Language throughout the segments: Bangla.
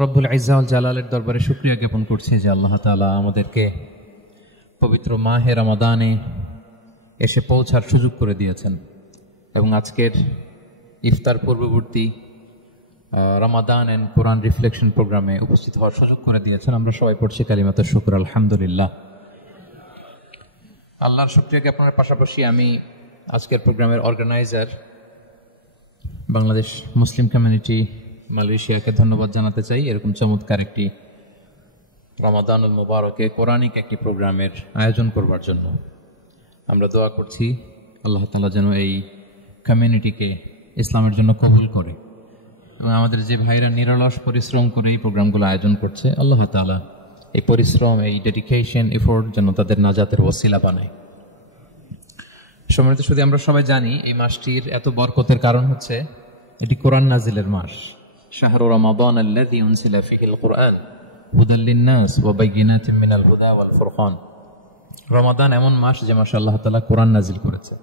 রব্বুল ইজ্জা ওয়াল জালালের দরবারে শুকরিয়া জ্ঞাপন করছি যে আল্লাহ তাআলা আমাদেরকে পবিত্র মাহে রমাদানে এসে পৌঁছার সুযোগ করে দিয়েছেন এবং আজকের ইফতার পূর্ববর্তী রমাদান এন্ড কোরআন রিফ্লেকশন প্রোগ্রামে উপস্থিত হওয়ার সুযোগ করে দিয়েছেন। আমরা সবাই পড়ছি কালিমাতে শুকর আলহামদুলিল্লাহ। আল্লাহর শুকরিয়া জ্ঞাপনের পাশাপাশি আমি আজকের প্রোগ্রামের অর্গানাইজার বাংলাদেশ মুসলিম কমিউনিটি মালয়েশিয়াকে ধন্যবাদ জানাতে চাই এরকম চমৎকার একটি রমাদানুল মুবারকে কোরআনিক একটি প্রোগ্রামের আয়োজন করবার জন্য। আমরা দোয়া করছি আল্লাহ তাআলা যেন এই কমিউনিটিকে ইসলামের জন্য কবুল করে এবং আমাদের যে ভাইরা নিরলস পরিশ্রম করে এই প্রোগ্রামগুলো আয়োজন করছে আল্লাহ তাআলা এই পরিশ্রম, এই ডেডিকেশন, এফোর্ট যেন তাদের নাজাতের ওসিলা বানায়। সম্মানিত শুধু আমরা সবাই জানি এই মাসটির এত বরকতের কারণ হচ্ছে এটি কোরআন নাজিলের মাস। শাহরু রমাদান আল্লাযী উনজিলা ফীহিল কুরআন হুদাল লিন-নাস ওয়া বাইয়িনাতিন মিনাল হুদা ওয়াল ফুরকান। রমাদান এমন মাস যে মাসে আল্লাহ তাআলা কোরআন নাজিল করেছে।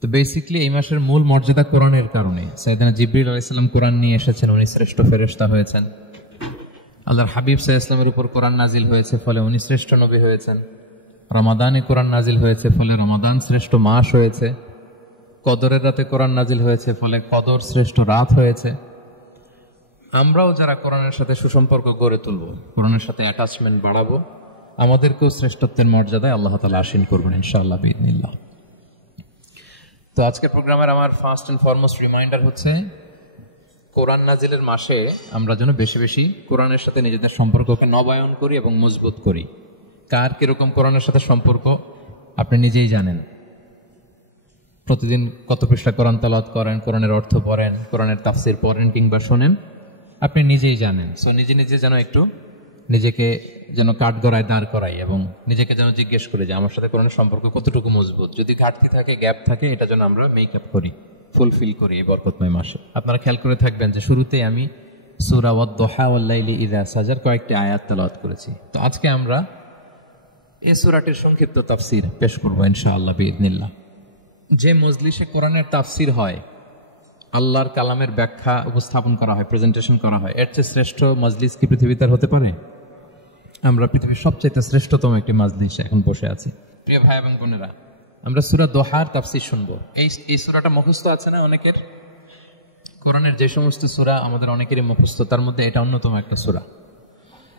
তো বেসিক্যালি এই মাসের মূল মর্যাদা কোরআনের কারণে। সাইয়েদনা জিবরিল আলাইহিস সালাম কোরআন নিয়ে এসেছেন, উনি শ্রেষ্ঠ ফেরেশতা হয়েছেন। আল্লাহর হাবিব সাল্লাল্লাহু আলাইহি ওয়াসাল্লামের উপর কোরআন নাজিল হয়েছে, ফলে উনি শ্রেষ্ঠ নবী হয়েছেন। রমাদানে কোরআন নাজিল হয়েছে, ফলে রমাদান শ্রেষ্ঠ মাস হয়েছে। কদরের রাতে কোরআন নাজিল হয়েছে, ফলে কদর শ্রেষ্ঠ রাত হয়েছে। আমরাও যারা কোরআনের সাথে সুসম্পর্ক গড়ে তুলব, কোরআনের সাথে অ্যাটাচমেন্ট বাড়াবো, আমাদেরকেও শ্রেষ্ঠত্বের মর্যাদায় আল্লাহ তাআলা আসীন করবেন ইনশাআল্লাহ বিইذنিল্লাহ। তো আজকের প্রোগ্রামের আমার ফার্স্ট এন্ড ফরমোস্ট রিমাইন্ডার হচ্ছে কোরআন নাজিলের মাসে আমরা যেন বেশি বেশি কোরআনের সাথে নিজেদের সম্পর্ককে নবায়ন করি এবং মজবুত করি। কার কিরকম কোরআনের সাথে সম্পর্ক আপনি নিজেই জানেন। প্রতিদিন কত পৃষ্ঠা কোরআন তেলাওয়াত করেন, কোরআনের অর্থ পড়েন, কোরআনের তাফসীর পড়েন কিংবা শোনেন, আপনি নিজেই জানেন। সো নিজে নিজে যেন একটু নিজেকে যেন কাঠগড়ায় দাঁড় করাই এবং নিজেকে যেন জিজ্ঞেস করি যে আমার সাথে কোরআনের সম্পর্ক কতটুকু মজবুত। যদি ঘাটতি থাকে, গ্যাপ থাকে, এটা যেন আমরা মেক আপ করি, ফুলফিল করি এই বরকতময় মাসে। আপনারা খেয়াল করে থাকবেন যে শুরুতেই আমি সূরা ওয়াদ-দুহা ওয়াল-লাইলি ইযা সাজা কয়েকটি আয়াত তেলাওয়াত করেছি। তো আজকে আমরা এই সূরাটির সংক্ষিপ্ত তাফসীর পেশ করব ইনশাআল্লাহ বিইذنিল্লাহ। যে মজলিসে কোরআনের তাফসীর হয়, আল্লাহর কালামের ব্যাখ্যা উপস্থাপন করা হয়, প্রেজেন্টেশন করা হয়, এর চেয়ে শ্রেষ্ঠ মজলিস কি পৃথিবীতে হতে পারে? আমরা পৃথিবীর সবচেয়ে শ্রেষ্ঠতম একটি মজলিসে এখন বসে আছি। প্রিয় ভাই এবং বোনেরা, আমরা সূরা দোহার তাফসীর শুনবো। এই সূরাটা মুখস্থ আছে না অনেকের? কোরআনের যে সমস্ত সূরা আমাদের অনেকেরই মুখস্থ, তার মধ্যে এটা অন্যতম একটা সূরা।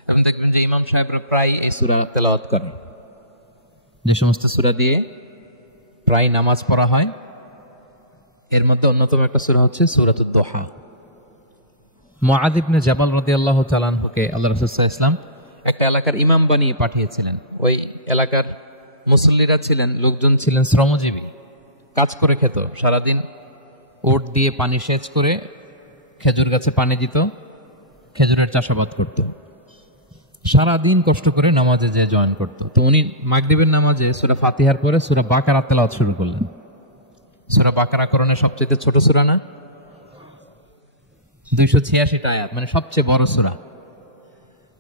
আপনি দেখবেন যে ইমাম সাহেবরা প্রায় এই সূরা তেলাওয়াত করেন। যে সমস্ত সূরা দিয়ে প্রায় নামাজ পড়া হয়, এর মধ্যে অন্যতম একটা সূরা হচ্ছে সূরাতুদ দোহা। মুআয ইবনে জাবাল রাদিয়াল্লাহু তাআলা আনহুকে আল্লাহ রাসূল সাল্লাল্লাহু আলাইহি ওয়াসাল্লাম একটা এলাকার ইমাম বানিয়ে পাঠিয়েছিলেন। ওই এলাকার মুসল্লিরা ছিলেন, লোকজন ছিলেন শ্রমজীবী, কাজ করে খেত। সারাদিন ওট দিয়ে পানি সেচ করে খেজুর গাছে পানি দিত, খেজুরের চাষাবাদ করত, সারাদিন কষ্ট করে নামাজে যে জয়েন করত। তো উনি মাগরিবের নামাজে সূরা ফাতিহার পরে সূরা বাকারা তেলাওয়াত শুরু করলেন। সূরা বাকারা কোরআনের সবচেয়ে ছোট সূরা না? 286টা আয়াত, মানে সবচেয়ে বড় সূরা।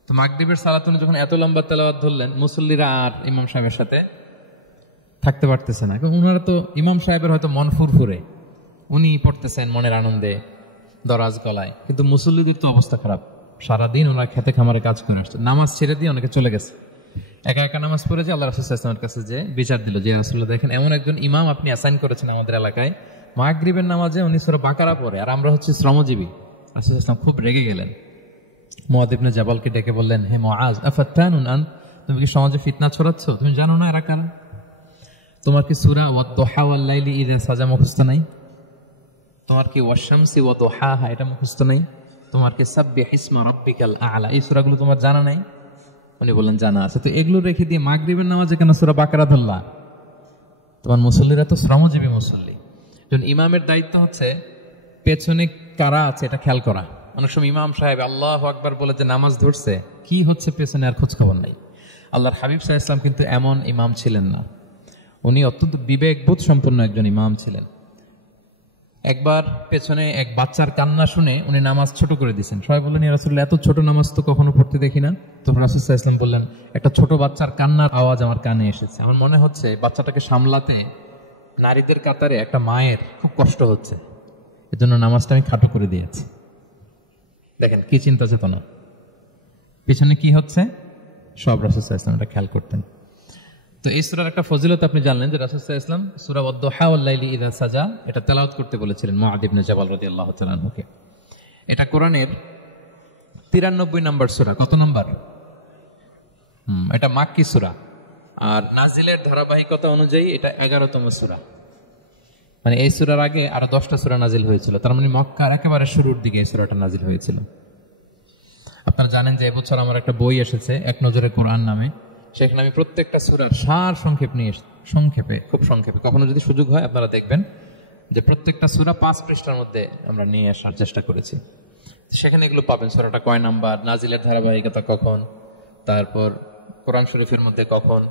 তো মাগরিবের সালাতুনে যখন এত লম্বা তেলাওয়াত ধরলেন, মুসল্লিরা আর ইমাম সাহেবের সাথে থাকতে পারতেছে না। কারণ ওনারা তো, ইমাম সাহেবের হয়তো মন ফুরফুরে, উনি পড়তেছেন মনের আনন্দে দরাজ গলায়, কিন্তু মুসল্লিদের তো অবস্থা খারাপ। সারাদিন ওনারা খেতে খামারে কাজ করে আসছে, নামাজ ছেড়ে দিয়ে অনেকে চলে গেছে। একা একা নামাজ পড়ে যে আল্লাহ রাসূল সাল্লাল্লাহু আলাইহি ওয়াসাল্লামের কাছে যে বিচার দিল যে রাসূলুল্লাহ, দেখেন এমন একজন ইমাম আপনি অ্যাসাইন করেছেন আমাদের এলাকায়, মাগরিবের নামাজে উনি সূরা বাকারা পড়ে আর আমরা হচ্ছে শ্রমজীবী। রাসূল সাল্লাল্লাহু আলাইহি ওয়াসাল্লাম খুব রেগে গেলেন। মুআয ইবনে জাবালকে ডেকে বললেন, হে মুআয, আফাত্তানুন আন, তুমি কি সমাজে ফিতনা ছড়াচ্ছ? তুমি জানো না এরা কারা? তোমার কি সূরা ওয়াদ-দুহা ওয়াল-লাইলি ইযা সাজা মুখস্থ নাই? তোমার কি ওয়াশ-শামসি ওয়া-দুহাহা এটা মুখস্থ নাই? তোমার কি সাব্বিহ ইসমা রাব্বিকাল আ'লা এই সূরাগুলো তোমার জানা নাই? উনি বললেন জানা আছে। তো এগুলো রেখে দিয়ে মাগরিবের নামাজে কেন সূরা বাকারা ধরলা? তোমার মুসল্লিরা তো শ্রমজীবী মুসল্লি। যখন ইমামের দায়িত্ব হচ্ছে পেছনে কারা আছে এটা খেয়াল করা। অনেক সময় ইমাম সাহেব আল্লাহু আকবার বলে যে নামাজ ধরছে, কি হচ্ছে পেছনে আর খোঁজ খবর নাই। আল্লাহর হাবিব সাল্লাল্লাহু আলাইহি ওয়াসাল্লাম কিন্তু এমন ইমাম ছিলেন না, উনি অত্যন্ত বিবেকবোধ সম্পন্ন একজন ইমাম ছিলেন। একবার পেছনে এক বাচ্চার কান্না শুনে উনি নামাজ ছোট করে দিয়েছেন। সবাই বললেন, ইয়া রাসূলুল্লাহ, এত ছোট নামাজ তো কখনো পড়তে দেখি না। তো রাসূল সাল্লাল্লাহু আলাইহি ওয়াসাল্লাম বললেন, একটা ছোট বাচ্চার কান্নার আওয়াজ আমার কানে এসেছে। আমার মনে হচ্ছে বাচ্চাটাকে সামলাতে নারীদের কাতারে একটা মায়ের খুব কষ্ট হচ্ছে, এজন্য নামাজটা আমি খাটো করে দিয়েছি। দেখেন কি চিন্তা চেতনা, পিছনে কি হচ্ছে সব রাসূল সাল্লাল্লাহু আলাইহি ওয়াসাল্লাম এটা খেয়াল করতেন। তো এই সূরার একটা ফজিলত আপনি জানলেন যে রাসূল সাল্লাল্লাহু আলাইহি ওয়াসাল্লাম সূরা ওয়াদ-দুহা ওয়াল লাইলি ইযা সাজা এটা তেলাওয়াত করতে বলেছিলেন মুআয ইবনে জাবাল রাদিয়াল্লাহু তাআলা আনহুকে। এটা কোরআনের 93 নম্বর সূরা। কত নম্বর? এটা মাক্কি সূরা, আর নাজিলের ধারাবাহিকতা অনুযায়ী এটা 11তম সূরা। মানে এই সূরার আগে আরো 10টা সূরা নাজিল হয়েছিল, তার মানে মক্কার একেবারে শুরুর দিকে এই সূরাটা নাজিল হয়েছিল। আপনারা জানেন যে এবছর আমার একটা বই এসেছে এক নজরে কোরআন নামে, সেখানে আমি প্রত্যেকটা সূরার সার সংক্ষেপ নিয়ে খুব সংক্ষেপে, কখনো যদি সুযোগ হয় আপনারা দেখবেন যে প্রত্যেকটা সূরা 5 পৃষ্ঠার মধ্যে আমরা নিয়ে আসার চেষ্টা করেছি। সেখানে এগুলো পাবেন, সূরাটা কয় নাম্বার, নাজিলের ধারাবাহিকতা কখন, তারপর কোরআন শরীফের মধ্যে কখন,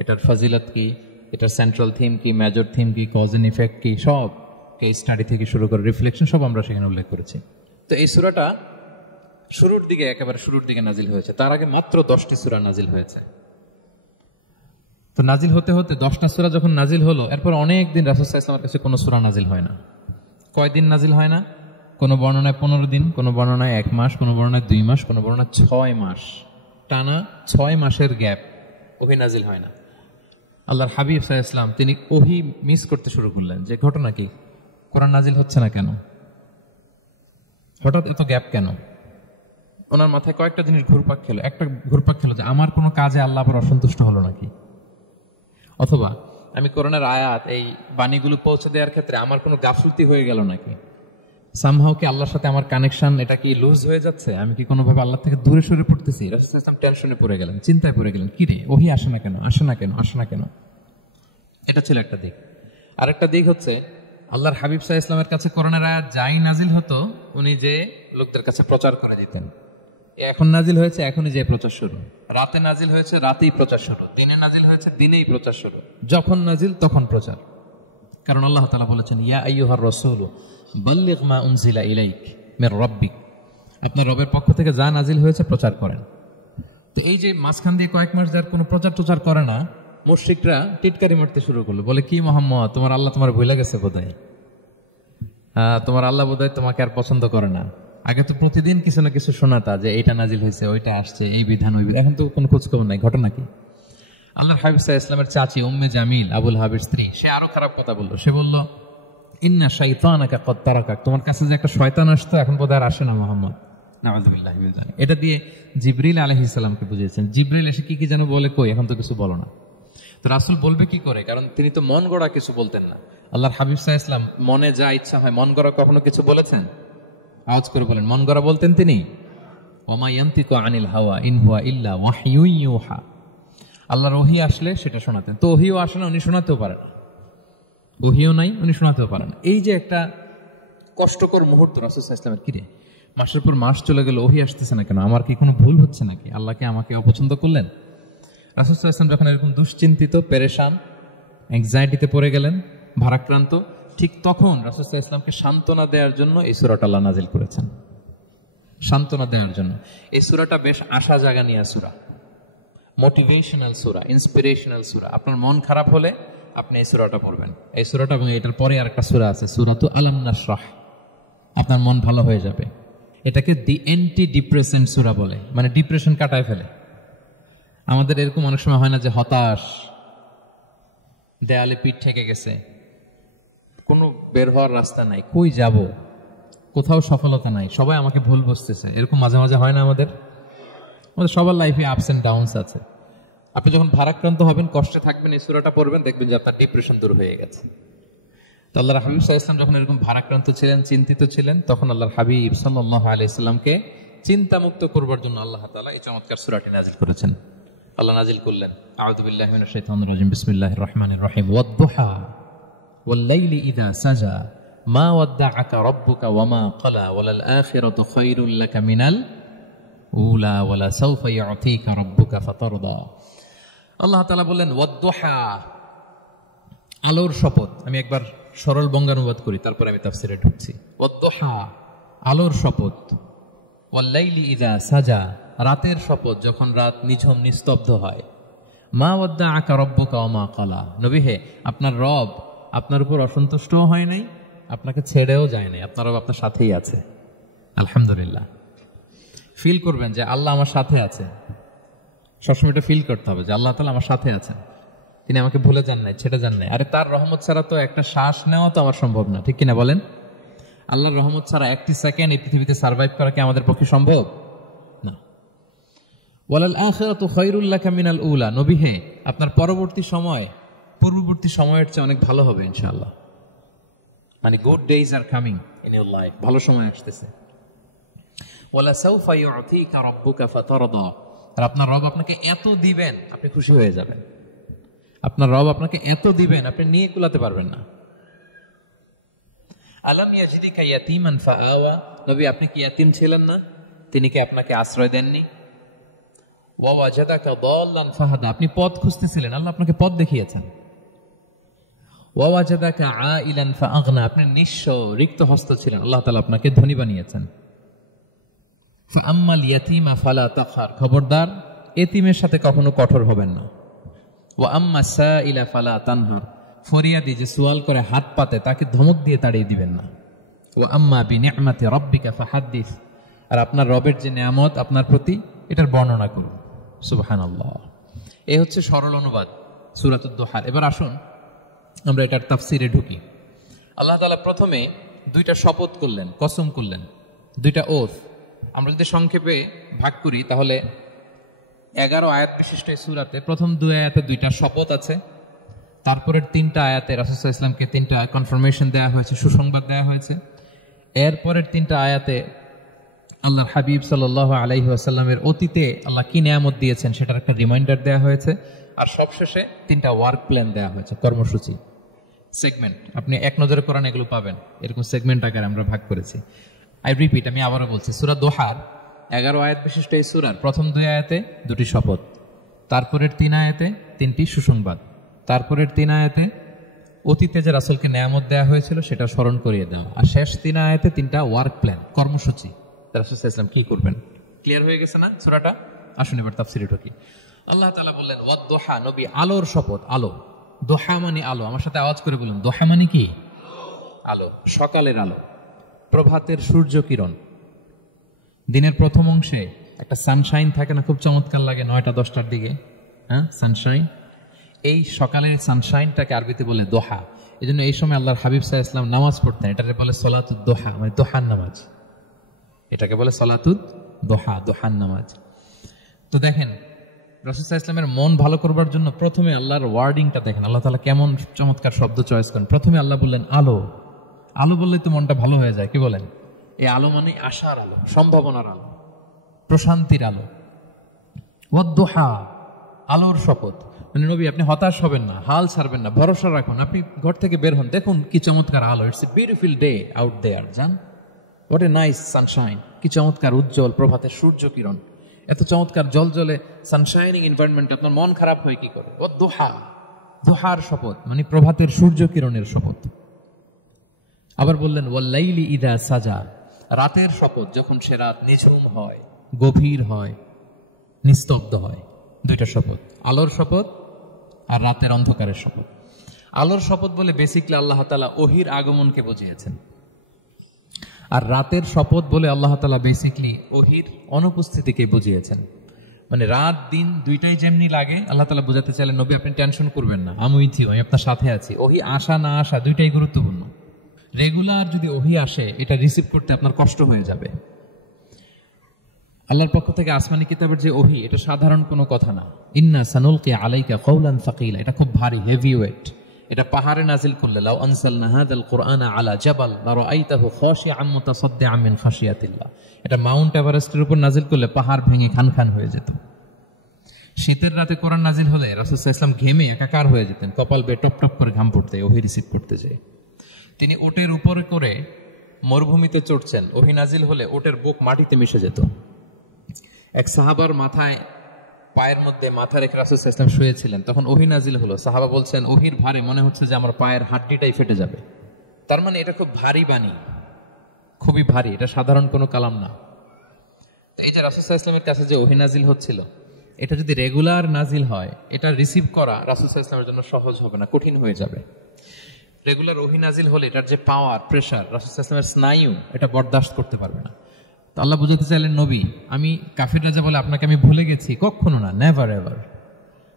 এটার ফজিলত কি, এটার সেন্ট্রাল থিম কি, মেজর থিম কি, কজ এন্ড ইফেক্ট কি, সব কেস স্টাডি থেকে শুরু করে রিফ্লেকশন সব আমরা সেখানে উল্লেখ করেছি। তো এই সূরাটা শুরুর দিকে, একেবারে শুরুর দিকে নাজিল হয়েছে। তার আগে মাত্র 10টি সূরা নাজিল হয়েছে। তো নাজিল হতে হতে 10টা সূরা যখন নাজিল হলো, এরপর অনেক দিন রাসূল সাল্লাল্লাহু আলাইহি ওয়াসাল্লামের কাছে কোনো সূরা নাজিল হয় না। কয়দিন নাজিল হয় না? কোনো বর্ণনায় 15 দিন, কোনো বর্ণনায় 1 মাস, কোনো বর্ণনায় 2 মাস, কোনো বর্ণনায় 6 মাস, টানা 6 মাসের গ্যাপ ওহী নাজিল হয় না। আল্লাহর হাবিব সাল্লাল্লাহু আলাইহি ওয়াসাল্লাম তিনি ওহী মিস করতে শুরু করলেন, যে ঘটনা কি, কোরআন নাজিল হচ্ছে না কেন, হঠাৎ এত গ্যাপ কেন? ওনার মাথায় কয়েকটা জিনিস ঘুরপাক খেলো। একটা ঘুরপাক খেলো যে আমার কোনো কাজে আল্লাহ আবার অসন্তুষ্ট হলো নাকি, অথবা আমি কোরআনের আয়াত এই বাণীগুলো পৌঁছে দেওয়ার ক্ষেত্রে আমার কোনো গাফলতি হয়ে গেল নাকি, সামহাও কি আল্লাহর সাথে আমার কানেকশন এটা কি লুজ হয়ে যাচ্ছে, আমি কি কোনোভাবে আল্লাহ থেকে দূরে সরে পড়তেছি? রাসূল সাল্লাল্লাহু আলাইহি ওয়াসাল্লাম টেনশনে পড়ে গেলেন, চিন্তায় পড়ে গেলেন, কি রে ওহী আসে না কেন, আসে না কেন, আসে না কেন। এটা ছিল একটা দিক। আরেকটা দিক হচ্ছে আল্লাহর হাবিব সাল্লাল্লাহু আলাইহি ওয়াসাল্লামের কাছে কোরআনের আয়াত যাই নাজিল হতো উনি যে লোকদের কাছে প্রচার করে দিতেন। এখন নাজিল হয়েছে এখনই যে প্রচার শুরু, রাতে নাজিল হয়েছে রাতেই প্রচার শুরু, দিনে নাজিল হয়েছে দিনেই প্রচার শুরু, যখন নাজিল তখন প্রচার। কারণ আল্লাহ তাআলা বলেছেন ইয়া আইয়ুহার রাসূলু বাল্লিগ মা উনজিলা ইলাইক মির রাব্বিক, আপনার রবের পক্ষ থেকে যা নাজিল হয়েছে প্রচার করেন। তো এই যে মাঝখান দিয়ে কয়েক মাস যার কোনো প্রচার টোচার করে না, মুশরিকরা টিটকারি মারতে শুরু করলো, বলে কি মোহাম্মদ তোমার আল্লাহ তোমার ভুলে গেছে বোধহয়, তোমার আল্লাহ বোধহয় তোমাকে আর পছন্দ করে না। আগে তো প্রতিদিন কিছু না কিছু শোনাতা যে এইটা নাজিল হয়েছে, ওইটা আসছে, এই বিধান ওই বিধান, এখন তো কোনো খোঁজ খবর নাই। ঘটনা কি? আল্লাহর হাবিব সাল্লাল্লাহু আলাইহি ওয়াসাল্লামের চাচি উম্মে জামিল, আবুল হাবির স্ত্রী, সে আরো খারাপ কথা বললো। সে বলল ইন্না শাইতানাকা ক্বাদ তারাকাক, তোমার কাছে যে একটা শয়তান আসতো এখন বোধহয় আর আসে না মোহাম্মদ। নাউযুবিল্লাহি মিন যালিক। এটা দিয়ে জিবরিল আলাইহিস সালামকে বুঝিয়েছেন। জিবরিল এসে কি কি যেন বলে, কই এখন তো কিছু বলো না। তো রাসূল বলবে কি করে, কারণ তিনি তো মন গড়া কিছু বলতেন না। আল্লাহর হাবিব সাল্লাল্লাহু আলাইহি ওয়াসাল্লাম মনে যা ইচ্ছা হয়, মন গড়া কখনো কিছু বলেছেন? আওয়াজ করে বলেন, মন গড়া বলতেন তিনি? ওমা ইয়ানতিকু আনিল হাওয়া ইন হুয়া ইল্লা ওয়াহয়ুন ইউহা, আল্লাহর ওহী আসলে সেটা শোনাতেন। তো ওহীও আসে না, উনি শোনাতেও পারেন, ওহীও নাই, উনি শোনাতেও পারেন। এই যে একটা কষ্টকর মুহূর্ত রাসূল সাল্লাল্লাহু আলাইহি ওয়াসাল্লামের, কিরে মাসের পর মাস চলে গেল ওহী আসতেছে না কেন, আমার কি কোনো ভুল হচ্ছে নাকি, আল্লাহ কি আমাকে অপছন্দ করলেন? রাসূল সাল্লাল্লাহু আলাইহি ওয়াসাল্লাম যখন এরকম দুশ্চিন্তিত, পেরেশান, অ্যাংজাইটিতে পড়ে গেলেন, ভারাক্রান্ত, ঠিক তখন রাসূল সাল্লাল্লাহু আলাইহি ওয়াসাল্লামকে সান্ত্বনা দেওয়ার জন্য এই সূরাটা আল্লাহ নাজিল করেছেন। সান্ত্বনা দেওয়ার জন্য এই সূরাটা বেশ আশা জাগানিয়া সূরা, মোটিভেশনাল সূরা, ইন্সপিরেশনাল সূরা। আপনার মন খারাপ হলে আপনি এই সূরাটা পড়বেন, এই সূরাটা, এবং এটার পরে আরেকটা সূরা আছে সূরাতু আলাম নাশরাহ, আপনার মন ভালো হয়ে যাবে। এটাকে দি অ্যান্টি ডিপ্রেসেন্ট সূরা বলে, মানে ডিপ্রেশন কাটায় ফেলে। আমাদের এরকম অনেক সময় হয় না যে হতাশ, দেয়ালে পিঠ ঠেকে গেছে, কোনো বের হওয়ার রাস্তা নাই, কই যাব, কোথাও সফলতা নাই, সবাই আমাকে ভুল বুঝতেছে, এরকম মাঝে মাঝে হয় না? আমাদের সবার লাইফে আপস এন্ড ডাউনস আছে। আপনি যখন ভারাক্রান্ত হবেন, কষ্টে থাকবেন, এই সূরাটা পড়বেন, দেখবেন যে আপনার ডিপ্রেশন দূর হয়ে গেছে। তো আল্লাহর হাবিব সাল্লাল্লাহু আলাইহি ওয়াসাল্লাম যখন এরকম ভারাক্রান্ত ছিলেন, চিন্তিত ছিলেন, তখন আল্লাহর হাবিব সাল্লাল্লাহু আলাইহি ওয়াসাল্লামকে চিন্তামুক্ত করবার জন্য আল্লাহ তাআলা এই চমৎকার সূরাটি নাজিল করেছেন। আল্লাহ নাজিল করলেন, আউযু বিল্লাহি মিনাশ শাইতানির রাজিম, বিসমিল্লাহির রহমানির রহিম, ওয়াদ-দুহা ওয়াল লাইলি ইযা সাজা মা ওয়াদ্দাআকা রাব্বুকা ওয়া মা ক্বালা ওয়ালাল আখিরাতু খায়রুল লাকা মিনাল উলা ওয়ালা সাওফা ইউতিকা রাব্বুকা ফাতারদা। আল্লাহ তাআলা বললেন ওয়াদ-দুহা, আলোর শপথ। আমি একবার সরল বঙ্গানুবাদ করি, তারপর আমি তাফসিরে ঢুকছি। ওয়াদ-দুহা, আলোর শপথ, ওয়াল লাইলি ইযা সাজা, রাতের শপথ, যখন রাত নিঝুম নিস্তব্ধ হয়। মা ওয়াদ্দাআকা রাব্বুকা ওয়া মা ক্বালা, নবী হে, আপনার রব আপনার উপর অসন্তুষ্টও হয় নাই, আপনাকে ছেড়েও যায় নাই, আপনার রব আপনার সাথেই আছে। আলহামদুলিল্লাহ। ফিল করবেন যে আল্লাহ আমার সাথে আছে। সবসময় এটা ফিল করতে হবে যে আল্লাহ তাআলা আমার সাথে আছেন, তিনি আমাকে ভুলে যান নাই, ছেড়ে যান নাই। আরে তার রহমত ছাড়া তো একটা শ্বাস নেওয়া তো আমার সম্ভব না, ঠিক কিনা বলেন? আল্লাহর রহমত ছাড়া একটি সেকেন্ড এই পৃথিবীতে সার্ভাইভ করা কি আমাদের পক্ষে সম্ভব না। ওয়ালাল আখিরাতু খায়রুল লাকা মিনাল উলা, নবী হে আপনার পরবর্তী সময় পূর্ববর্তী সময়ের চেয়ে অনেক ভালো হবে ইনশাআল্লাহ। মানে good days are coming in your life, ভালো সময় আসতেছে। ওয়ালা সাউফা ইউতিকা রাব্বুকা ফাতারদা, আর আপনার রব আপনাকে এত দিবেন আপনি খুশি হয়ে যাবেন। আপনার রব আপনাকে এত দিবেন আপনি নিয়ে কুলাতে পারবেন না। আলাম ইয়াজিদিকা ইয়াতীমান ফাআওয়া, নবী আপনি কি ইয়াতীম ছিলেন না, তিনি কি আপনাকে আশ্রয় দেননি? ওয়া ওয়াজাদাকা দাল্লান ফাহাদা, আপনি পথ খুঁজতেছিলেন, আল্লাহ আপনাকে পথ দেখিয়েছেন। ওয়া ওয়াজাদাকা আইলান ফাআগনা, আপনি নিঃস্ব রিক্ত হস্ত ছিলেন, আল্লাহ তাআলা আপনাকে ধনী বানিয়েছেন। ফাআম্মাল ইয়াতীমা ফালা তাখহার, খবরদার এতিমের সাথে কখনো কঠোর হবেন না। ওয়া আম্মা সাইলা ফালা তানহার, ফরিয়াদি যে সুয়াল করে হাত পাতে তাকে ধমক দিয়ে তাড়িয়ে দিবেন না। ওয়া আম্মা বিনি'মাতি রাব্বিকা ফাহাদ্দিস, আর আপনার রবের যে নিয়ামত আপনার প্রতি এটার বর্ণনা করুন। সুবহানাল্লাহ। এই হচ্ছে সরল অনুবাদ সূরাতুদ দুহার। এবার আসুন আমরা এটার তাফসিরে ঢুকি। আল্লাহ তাআলা প্রথমে দুইটা শপথ করলেন, কসম করলেন, দুইটা ওথ। আমরা যদি সংক্ষেপে ভাগ করি তাহলে 11 আয়াত বিশিষ্ট এই সূরাতে প্রথম 2 আয়াতে দুইটা শপথ আছে, তারপরের 3টা আয়াতে রাসূল সাল্লাল্লাহু আলাইহি ওয়াসাল্লামকে 3টা কনফার্মেশন দেওয়া হয়েছে, সুসংবাদ দেওয়া হয়েছে। এরপরের 3টা আয়াতে আল্লাহর হাবিব সাল্লাল্লাহু আলাইহি ওয়াসাল্লামের অতীতে আল্লাহ কি নিয়ামত দিয়েছেন সেটার একটা রিমাইন্ডার দেওয়া হয়েছে। আর সবশেষে 3টা ওয়ার্ক প্ল্যান দেওয়া হয়েছে, কর্মসূচি, সেগমেন্ট। আপনি এক নজরে কোরআন এগুলো পাবেন, এরকম সেগমেন্ট আকারে আমরা ভাগ করেছি। আই রিপিট, আমি আবারও বলছি, সূরা দোহার 11 আয়াত বিশিষ্ট এই সূরার প্রথম 2 আয়াতে 2টি শপথ, তারপরের 3 আয়াতে 3টি সুসংবাদ, তারপরের 3 আয়াতে অতীতে যে রাসূলকে নিয়ামত দেওয়া হয়েছিল সেটা স্মরণ করিয়ে দেওয়া, আর শেষ 3 আয়াতে 3টা ওয়ার্ক প্ল্যান, কর্মসূচি, রাসূল সাল্লাল্লাহু আলাইহি ওয়াসাল্লাম কি করবেন। ক্লিয়ার হয়ে গেছে না সূরাটা? আসুন এবার তাফসীরে ঢুকি। আল্লাহ তাআলা বললেন ওয়াদ দুহা, নবী আলোর শপথ। আলো, দোহা মানে আলো। আমার সাথে আওয়াজ করে বলুন, দোহা মানে কি? আলো, সকালের আলো, প্রভাতের সূর্য কিরণ। দিনের প্রথম অংশে একটা সানশাইন থাকে না, খুব চমৎকার লাগে 9টা-10টার দিকে, হ্যাঁ সানশাইন। এই সকালের সানশাইনটাকে আরবিতে বলে দোহা। এই জন্য এই সময় আল্লাহর হাবিব সাল্লাল্লাহু আলাইহি ওয়াসাল্লাম নামাজ পড়তেন, এটাকে বলে সলাতুদ দোহা, মানে দোহার নামাজ। এটাকে বলে সলাতুদ দোহা, দোহার নামাজ। তো দেখেন রাসূল সাল্লাল্লাহু আলাইহি ওয়াসাল্লামের মন ভালো করবার জন্য প্রথমে আল্লাহর ওয়ার্ডিংটা দেখেন, আল্লাহ তাআলা কেমন চমৎকার শব্দ চয়েস করেন। প্রথমে আল্লাহ বললেন আলো। আলো বললে তো মনটা ভালো হয়ে যায়, কি বলেন? এই আলো মানে আশার আলো, সম্ভাবনার আলো, প্রশান্তির আলো। ওয়াদ-দুহা, আলোর শপথ। মানে নবী আপনি হতাশ হবেন না, হাল ছাড়বেন না, ভরসা রাখুন। আপনি ঘর থেকে বের হন, দেখুন কি চমৎকার আলো। It's a beautiful day out there, জান, হোয়াট এ নাইস সানশাইন। কি চমৎকার উজ্জ্বল প্রভাতের সূর্য কিরণ, এত চমৎকার জলজলে সানশাইনিং এনভায়রনমেন্ট, আপনার মন খারাপ হয় কি করে? ওয়াদ-দুহা, দুহার শপথ মানে প্রভাতের সূর্য কিরণের শপথ। আবার বললেন ওয়াল-লাইলি ইযা সাজা, রাতের শপথ, যখন সে রাত নিঝুম হয়, গভীর হয়, নিস্তব্ধ হয়। দুইটা শপথ, আলোর শপথ আর রাতের অন্ধকারের শপথ। আলোর শপথ বলে বেসিক্যালি আল্লাহ তাআলা ওহীর আগমনকে বুঝিয়েছেন, আর রাতের শপথ বলে আল্লাহ তাআলা বেসিক্যালি ওহীর অনুপস্থিতিকে বুঝিয়েছেন। মানে রাত দিন দুইটাই যেমনি লাগে, আল্লাহ তাআলা বোঝাতে চাইলেন নবী আপনি টেনশন করবেন না, আমি উইথ ইউ, আমি আপনার সাথে আছি। ওহী আসা না আসা দুইটাই গুরুত্বপূর্ণ। রেগুলার যদি ওহী আসে এটা রিসিভ করতে আপনার কষ্ট হয়ে যাবে। আল্লাহর পক্ষ থেকে আসমানি কিতাবের যে ওহী, এটা সাধারণ কোনো কথা না। ইন্না সানুলকি আলাইকা কওলান সাকিলা, এটা খুব ভারী, হেভি ওয়েট। এটা পাহাড়ে নাজিল করলে, লাউ আনসালনা হাযাল কুরআনা আলা জাবাল লারাআইতাহু খাশিআম মুতাসাদ্দিআম মিন খাশিয়াতিল্লাহ, এটা মাউন্ট এভারেস্টের উপর নাজিল করলে পাহাড় ভেঙে খান খান হয়ে যেত। শীতের রাতে কোরআন নাজিল হলে রাসূল সাল্লাল্লাহু আলাইহি ওয়াসাল্লাম ঘেমে একাকার হয়ে যেতেন, কপাল বেয়ে টপ টপ করে ঘাম পড়তে, ওহী রিসিভ করতে যায়। তিনি ওটের উপরে করে মরুভূমিতে চড়ছেন, ওহী নাজিল হলে ওটের বুক মাটিতে মিশে যেত। এক সাহাবার মাথায় পায়ের মধ্যে মাথা রেখে রাসূল সাল্লাল্লাহু আলাইহি ওয়াসাল্লাম শুয়েছিলেন, তখন ওহী নাজিল হলো। সাহাবা বলছেন ওহীর ভারে মনে হচ্ছে যে আমার পায়ের হাড্ডিটাই ফেটে যাবে। তার মানে এটা খুব ভারী বাণী, খুবই ভারী, এটা সাধারণ কোনো কালাম না। এই যে রাসূল সাল্লাল্লাহু আলাইহি ওয়াসাল্লামের কাছে যে ওহী নাজিল হচ্ছিল, এটা যদি রেগুলার নাজিল হয়, এটা রিসিভ করা রাসূল সাল্লাল্লাহু আলাইহি ওয়াসাল্লামের জন্য সহজ হবে না, কঠিন হয়ে যাবে। রেগুলার ওহী নাজিল হলে এটার যে পাওয়ার, প্রেশার, রাসূল সাল্লাল্লাহু আলাইহি ওয়াসাল্লামের স্নায়ু এটা বরদাস্ত করতে পারবে না। তো আল্লাহ বুঝাতে চাইলেন, নবী আমি কাফিররা যা বলে আপনাকে আমি ভুলে গেছি, কখনো না, নেভার এভার।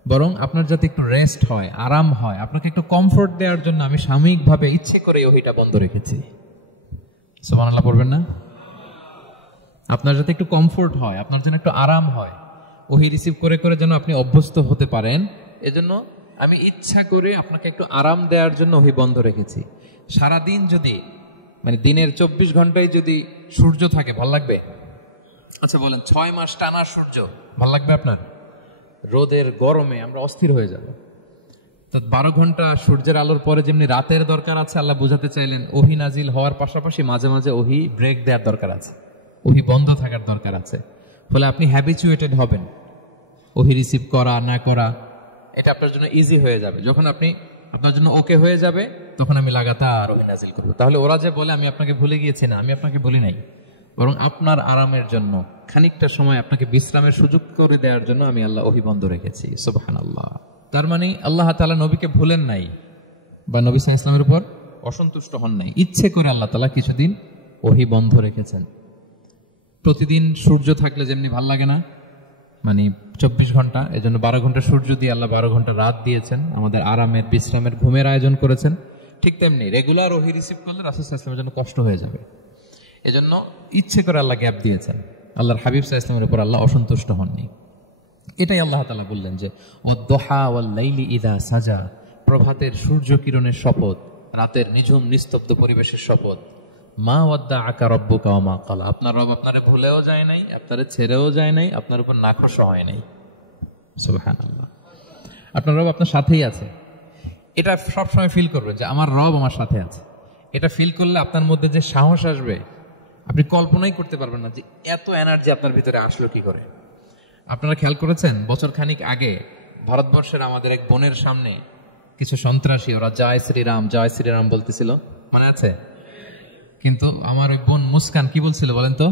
বরং আপনার যাতে একটু রেস্ট হয়, আরাম হয়, আপনাকে একটু কমফোর্ট দেওয়ার জন্য আমি সাময়িকভাবে ইচ্ছে করে ওহিটা বন্ধ রেখেছি। সুবহানাল্লাহ পড়বেন না? আপনার যাতে একটু কমফোর্ট হয়, আপনার যেন একটু আরাম হয়, ওহি রিসিভ করে করে যেন আপনি অভ্যস্ত হতে পারেন, এজন্য আমি ইচ্ছা করে আপনাকে একটু আরাম দেওয়ার জন্য ওহি বন্ধ রেখেছি। সারাদিন যদি মানে দিনের 24 ঘন্টায় যদি সূর্য থাকে, ভাল লাগবে? আচ্ছা বলেন, 6 মাস টানা সূর্য ভাল লাগবে আপনার? রোদের গরমে আমরা অস্থির হয়ে যাব। তো 12 ঘন্টা সূর্যের আলোর পরে যেমনি রাতের দরকার আছে, আল্লাহ বুঝাতে চাইলেন ওহি নাজিল হওয়ার পাশাপাশি মাঝে মাঝে ওহি ব্রেক দেওয়ার দরকার আছে, ওহি বন্ধ থাকার দরকার আছে। ফলে আপনি হ্যাবিচুয়েটেড হবেন, ওহি রিসিভ করা না করা এটা আপনার জন্য ইজি হয়ে যাবে। যখন আপনি আপনার জন্য ওকে হয়ে যাবে, তখন আমি লাগাতার ওহি নাজিল করবো। তাহলে ওরা যে বলে আমি আপনাকে ভুলে গিয়েছি, না, আমি আপনাকে বলি নাই, বরং আপনার আরামের জন্য খানিকটা সময় আপনাকে বিশ্রামের সুযোগ করে দেওয়ার জন্য আমি আল্লাহ ওহি বন্ধ রেখেছি। সুবহানাল্লাহ। তার মানে আল্লাহ তাআলা নবীকে ভুলেন নাই বা নবী সাল্লাল্লাহু আলাইহি ওয়াসাল্লামের উপর অসন্তুষ্ট হন নাই, ইচ্ছে করে আল্লাহ তাআলা কিছুদিন ওহি বন্ধ রেখেছেন। প্রতিদিন সূর্য থাকলে যেমনি ভাল লাগে না, মানে 24 ঘন্টা, এজন্য 12 ঘন্টা সূর্য দিয়ে আল্লাহ 12 ঘন্টা রাত দিয়েছেন, আমাদের আরামের, বিশ্রামের, ঘুমের আয়োজন করেছেন। ঠিক তেমনি রেগুলার ওহি রিসিভ করলে রাসূল সাল্লাল্লাহু আলাইহি ওয়াসাল্লামের জন্য কষ্ট হয়ে যাবে, এজন্য ইচ্ছে করে আল্লাহ গ্যাপ দিয়েছেন। আল্লাহর হাবিব সাল্লাল্লাহু আলাইহি ওয়াসাল্লামের উপর আল্লাহ অসন্তুষ্ট হননি। এটাই আল্লাহ তাআলা বললেন যে ওয়াদ-দুহা ওয়াল-লাইলি ইযা সাজা, প্রভাতের সূর্য কিরণের শপথ, রাতের নিঝুম নিস্তব্ধ পরিবেশের শপথ। মা ওয়াদ্দাআকা রাব্বুকা ওয়া মা ক্বালা, আপনার রব আপনারে ভুলেও যায় নাই, আপনারে ছেড়েও যায় নাই, আপনার উপর নাখোশ হয় নাই। সুবহানাল্লাহ। আপনার রব আপনার সাথেই আছে, এটা সবসময় ফিল করবেন যে আমার রব আমার সাথে আছে। এটা ফিল করলে আপনার মধ্যে যে সাহস আসবে, আপনি কল্পনাই করতে পারবেন না যে এত এনার্জি আপনার ভিতরে আসলো কি করে। আপনারা খেয়াল করেছেন, বছর খানিক আগে ভারতবর্ষের আমাদের এক বোনের সামনে কিছু সন্ত্রাসী, ওরা জয় শ্রীরাম জয় শ্রীরাম বলতেছিল, মনে আছে? কিন্তু আমার এক বোন মুস্কান কি বলছিল বলেন তো?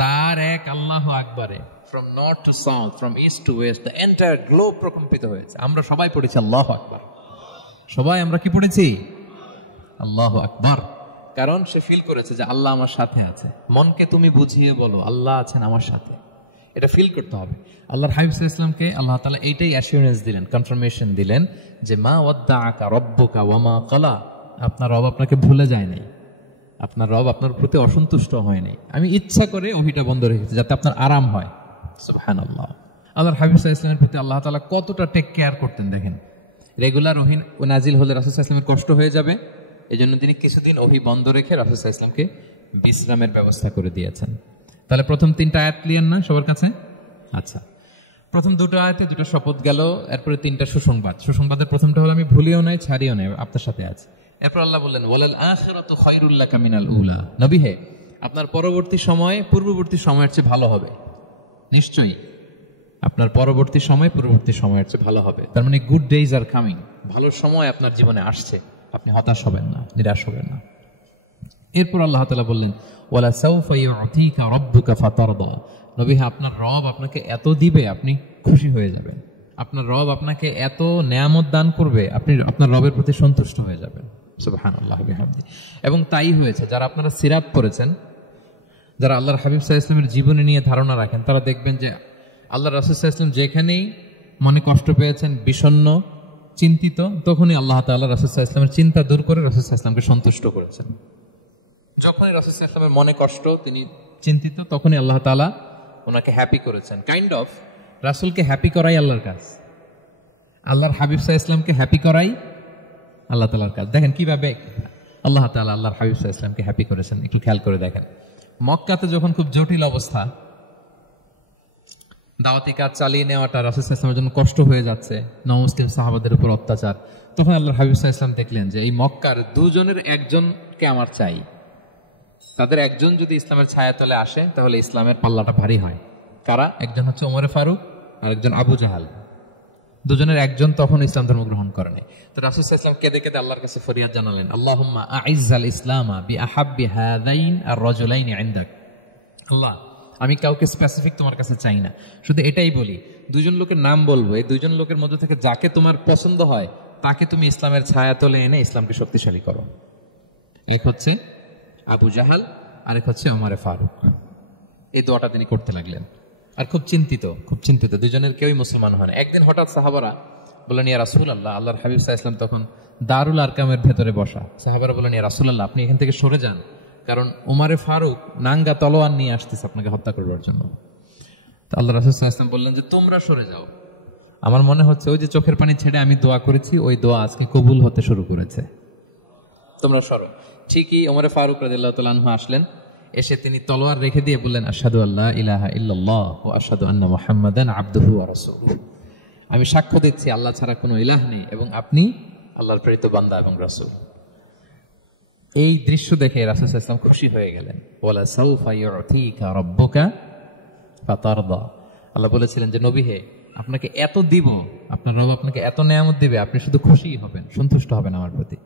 তার এক আল্লাহু আকবারে from north to south, from east to west, the entire globe প্রকম্পিত হয়েছে। আমরা সবাই পড়েছি আল্লাহু আকবার, সবাই আমরা কি পড়েছি? আল্লাহু আকবার। কারণ সে ফিল করেছে যে আল্লাহ আমার সাথে আছে। মনকে তুমি বুঝিয়ে বলো আল্লাহ আছেন আমার সাথে, এটা ফিল করতে হবে। আল্লাহর হাবিব সাল্লাল্লাহু আলাইহি ওয়াসাল্লামকে আল্লাহ তাআলা এইটাই অ্যাসিওরেন্স দিলেন, কনফার্মেশন দিলেন যে মা ওয়াদ্দাআকা রাব্বুকা ওয়া মা ক্বালা, আপনার রব আপনাকে ভুলে যায় নাই, আপনার রব আপনার প্রতি অসন্তুষ্ট হয় নাই। আমি ইচ্ছা করে ওহিটা বন্ধ রেখেছি যাতে আপনার আরাম হয়। সুবহানাল্লাহ। আল্লাহর হাবিব সাল্লাল্লাহু আলাইহি ওয়াসাল্লামের প্রতি আল্লাহ তাআলা কতটা টেক কেয়ার করতেন দেখেন। রেগুলার ওহি নাজিল হলে রাসূল সাল্লাল্লাহু আলাইহি ওয়াসাল্লামের কষ্ট হয়ে যাবে, এজন্য তিনি কিছুদিন ওহি বন্ধ রেখে রাসূল সাল্লাল্লাহু আলাইহি ওয়াসাল্লামকে বিশ্রামের ব্যবস্থা করে দিয়েছেন। তাহলে প্রথম 3টা আয়াত ক্লিয়ার না সবার কাছে? আচ্ছা, প্রথম 2টো আয়াতে 2টা শপথ গেল, এরপরে 3টা সুসংবাদ। সুসংবাদের প্রথমটা হলো আমি ভুলিও নাই ছাড়িও নাই, আপনার সাথে আছে। এরপর আল্লাহ বললেন ওয়ালাল আখিরাতু খায়রুল লাকা মিনাল উলা, নবী হে আপনার পরবর্তী সময় পূর্ববর্তী সময়ের চেয়ে ভালো হবে। নিশ্চয়ই আপনার পরবর্তী সময় পূর্ববর্তী সময়ের চেয়ে ভালো হবে। তার মানে গুড ডেজ আর কামিং, ভালো সময় আপনার জীবনে আসছে, আপনি হতাশ হবেন না, নিরাশ হবেন না। এরপর আল্লাহ তাআলা বললেন ওয়ালা সাউফা ইউতিকা রাব্বুকা ফাতারদা, নবী আপনার রব আপনাকে এত দিবে আপনি খুশি হয়ে যাবেন, আপনার রব আপনাকে এত নেয়ামত দান করবে আপনি আপনার রবের প্রতি সন্তুষ্ট হয়ে যাবেন। সুবহানাল্লাহ বিহামদি। এবং তাই হয়েছে। যারা আপনারা সিরাত পড়েছেন, যারা আল্লাহর হাবিব সাল্লাল্লাহু আলাইহি ওয়াসাল্লামের জীবনী নিয়ে ধারণা রাখেন, তারা দেখবেন যে আল্লাহ রাসূল সাল্লাল্লাহু আলাইহি ওয়াসাল্লাম যেখানেই মনে কষ্ট পেয়েছেন, বিষণ্ণ, চিন্তিত, তখনই আল্লাহ তাআলা রাসূল সাল্লাল্লাহু আলাইহি ওয়াসাল্লামের চিন্তা দূর করে রাসূল সাল্লাল্লাহু আলাইহি ওয়াসাল্লামকে সন্তুষ্ট করেছেন। যখনই রাসূল সাল্লাল্লাহু আলাইহি ওয়াসাল্লামের মনে কষ্ট, তিনি চিন্তিত, তখনই আল্লাহ তাআলা ওনাকে হ্যাপি করেছেন। কাইন্ড অফ রাসূলকে হ্যাপি করাই আল্লাহর কাজ, আল্লাহর হাবিব সাল্লাল্লাহু আলাইহি ওয়াসাল্লামকে হ্যাপি করাই আল্লাহ তাআলার কাজ। দেখেন কিভাবে আল্লাহ তাআলা আল্লাহর হাবিব সাল্লাল্লাহু আলাইহি ওয়াসাল্লামকে হ্যাপি করেছেন, একটু খেয়াল করে দেখেন। মক্কাতে যখন খুব জটিল অবস্থা, দাওয়াতি কাজ চালিয়ে নেওয়াটা রাসূল সাল্লাল্লাহু আলাইহি ওয়াসাল্লামের জন্য কষ্ট হয়ে যাচ্ছে, নমুসলিম সাহাবাদের উপর অত্যাচার, তখন আল্লাহর হাবিব সাল্লাল্লাহু আলাইহি ওয়াসাল্লাম দেখলেন যে এই মক্কার দুজনের একজনকে আমার চাই। তাদের একজন যদি ইসলামের ছায়াতলে আসে তাহলে ইসলামের পাল্লাটা ভারী হয়। কারা? একজন হচ্ছে ওমর ফারুক আর একজন আবু জাহাল। দুজনের একজন তখন ইসলাম ধর্ম গ্রহণ করেনি। তো রাসূল সাল্লাল্লাহু আলাইহি ওয়াসাল্লাম কেঁদে কেঁদে আল্লাহর কাছে ফরিয়াদ জানালেন, আল্লাহুম্মা আইজ্জাল ইসলামা বিআহাব্বি হাযাইন আর-রাজুলাইনি ইনদাক। আল্লাহ, আমি কাউকে স্পেসিফিক তোমার কাছে চাই না, শুধু এটাই বলি, দুইজন লোকের নাম বলবো, এই দুইজন লোকের মধ্যে থেকে যাকে তোমার পছন্দ হয় তাকে তুমি ইসলামের ছায়াতলে এনে ইসলামকে শক্তিশালী করো। এক হচ্ছে আবু জাহাল আরেক হচ্ছে ওমরে ফারুক। এই দোয়াটা তিনি করতে লাগলেন। আর খুব চিন্তিত, দুজনের কেউই মুসলমান হয় না। একদিন হঠাৎ সাহাবারা বললেন, ইয়া রাসূলুল্লাহ, আল্লাহর হাবিব সাল্লাল্লাহু আলাইহি ওয়াসাল্লাম তখন দারুল আরকামের ভেতরে বসা। সাহাবারা বললেন, ইয়া রাসূলুল্লাহ, আপনি এখান থেকে সরে যান, কারণ ওমরে ফারুক নাঙ্গা তলোয়ার নিয়ে আসতেছে আপনাকে হত্যা করবার জন্য। আল্লাহ রাসূল সাল্লাল্লাহু আলাইহি ওয়াসাল্লাম বললেন যে তোমরা সরে যাও। আমার মনে হচ্ছে ওই যে চোখের পানি ছেড়ে আমি দোয়া করেছি, ওই দোয়া আজকে কবুল হতে শুরু করেছে, তোমরা সরো। ঠিকই ওমরে ফারুক রাদিয়াল্লাহু তাআলা আনহু আসলেন। এসে তিনি তলোয়ার রেখে দিয়ে বললেন, আশহাদু আল্লা ইলাহা ইল্লাল্লাহ ওয়া আশহাদু আন্না মুহাম্মাদান আবদুহু ওয়া রাসূলুহু। আমি সাক্ষ্য দিচ্ছি আল্লাহ ছাড়া কোনো ইলাহ নেই এবং আপনি আল্লাহর প্রেরিত বান্দা এবং রাসূল। এই দৃশ্য দেখে রাসূল সাল্লাল্লাহু আলাইহি ওয়াসাল্লাম খুশি হয়ে গেলেন। ওয়ালা সাউফা ইউতিকা রাব্বুকা ফাতারদা। আল্লাহ বলেছিলেন যে নবী হে, আপনাকে এত দিব, আপনার রব আপনাকে এত নেয়ামত দিবে, আপনি শুধু খুশিই হবেন, সন্তুষ্ট হবেন আমার প্রতি।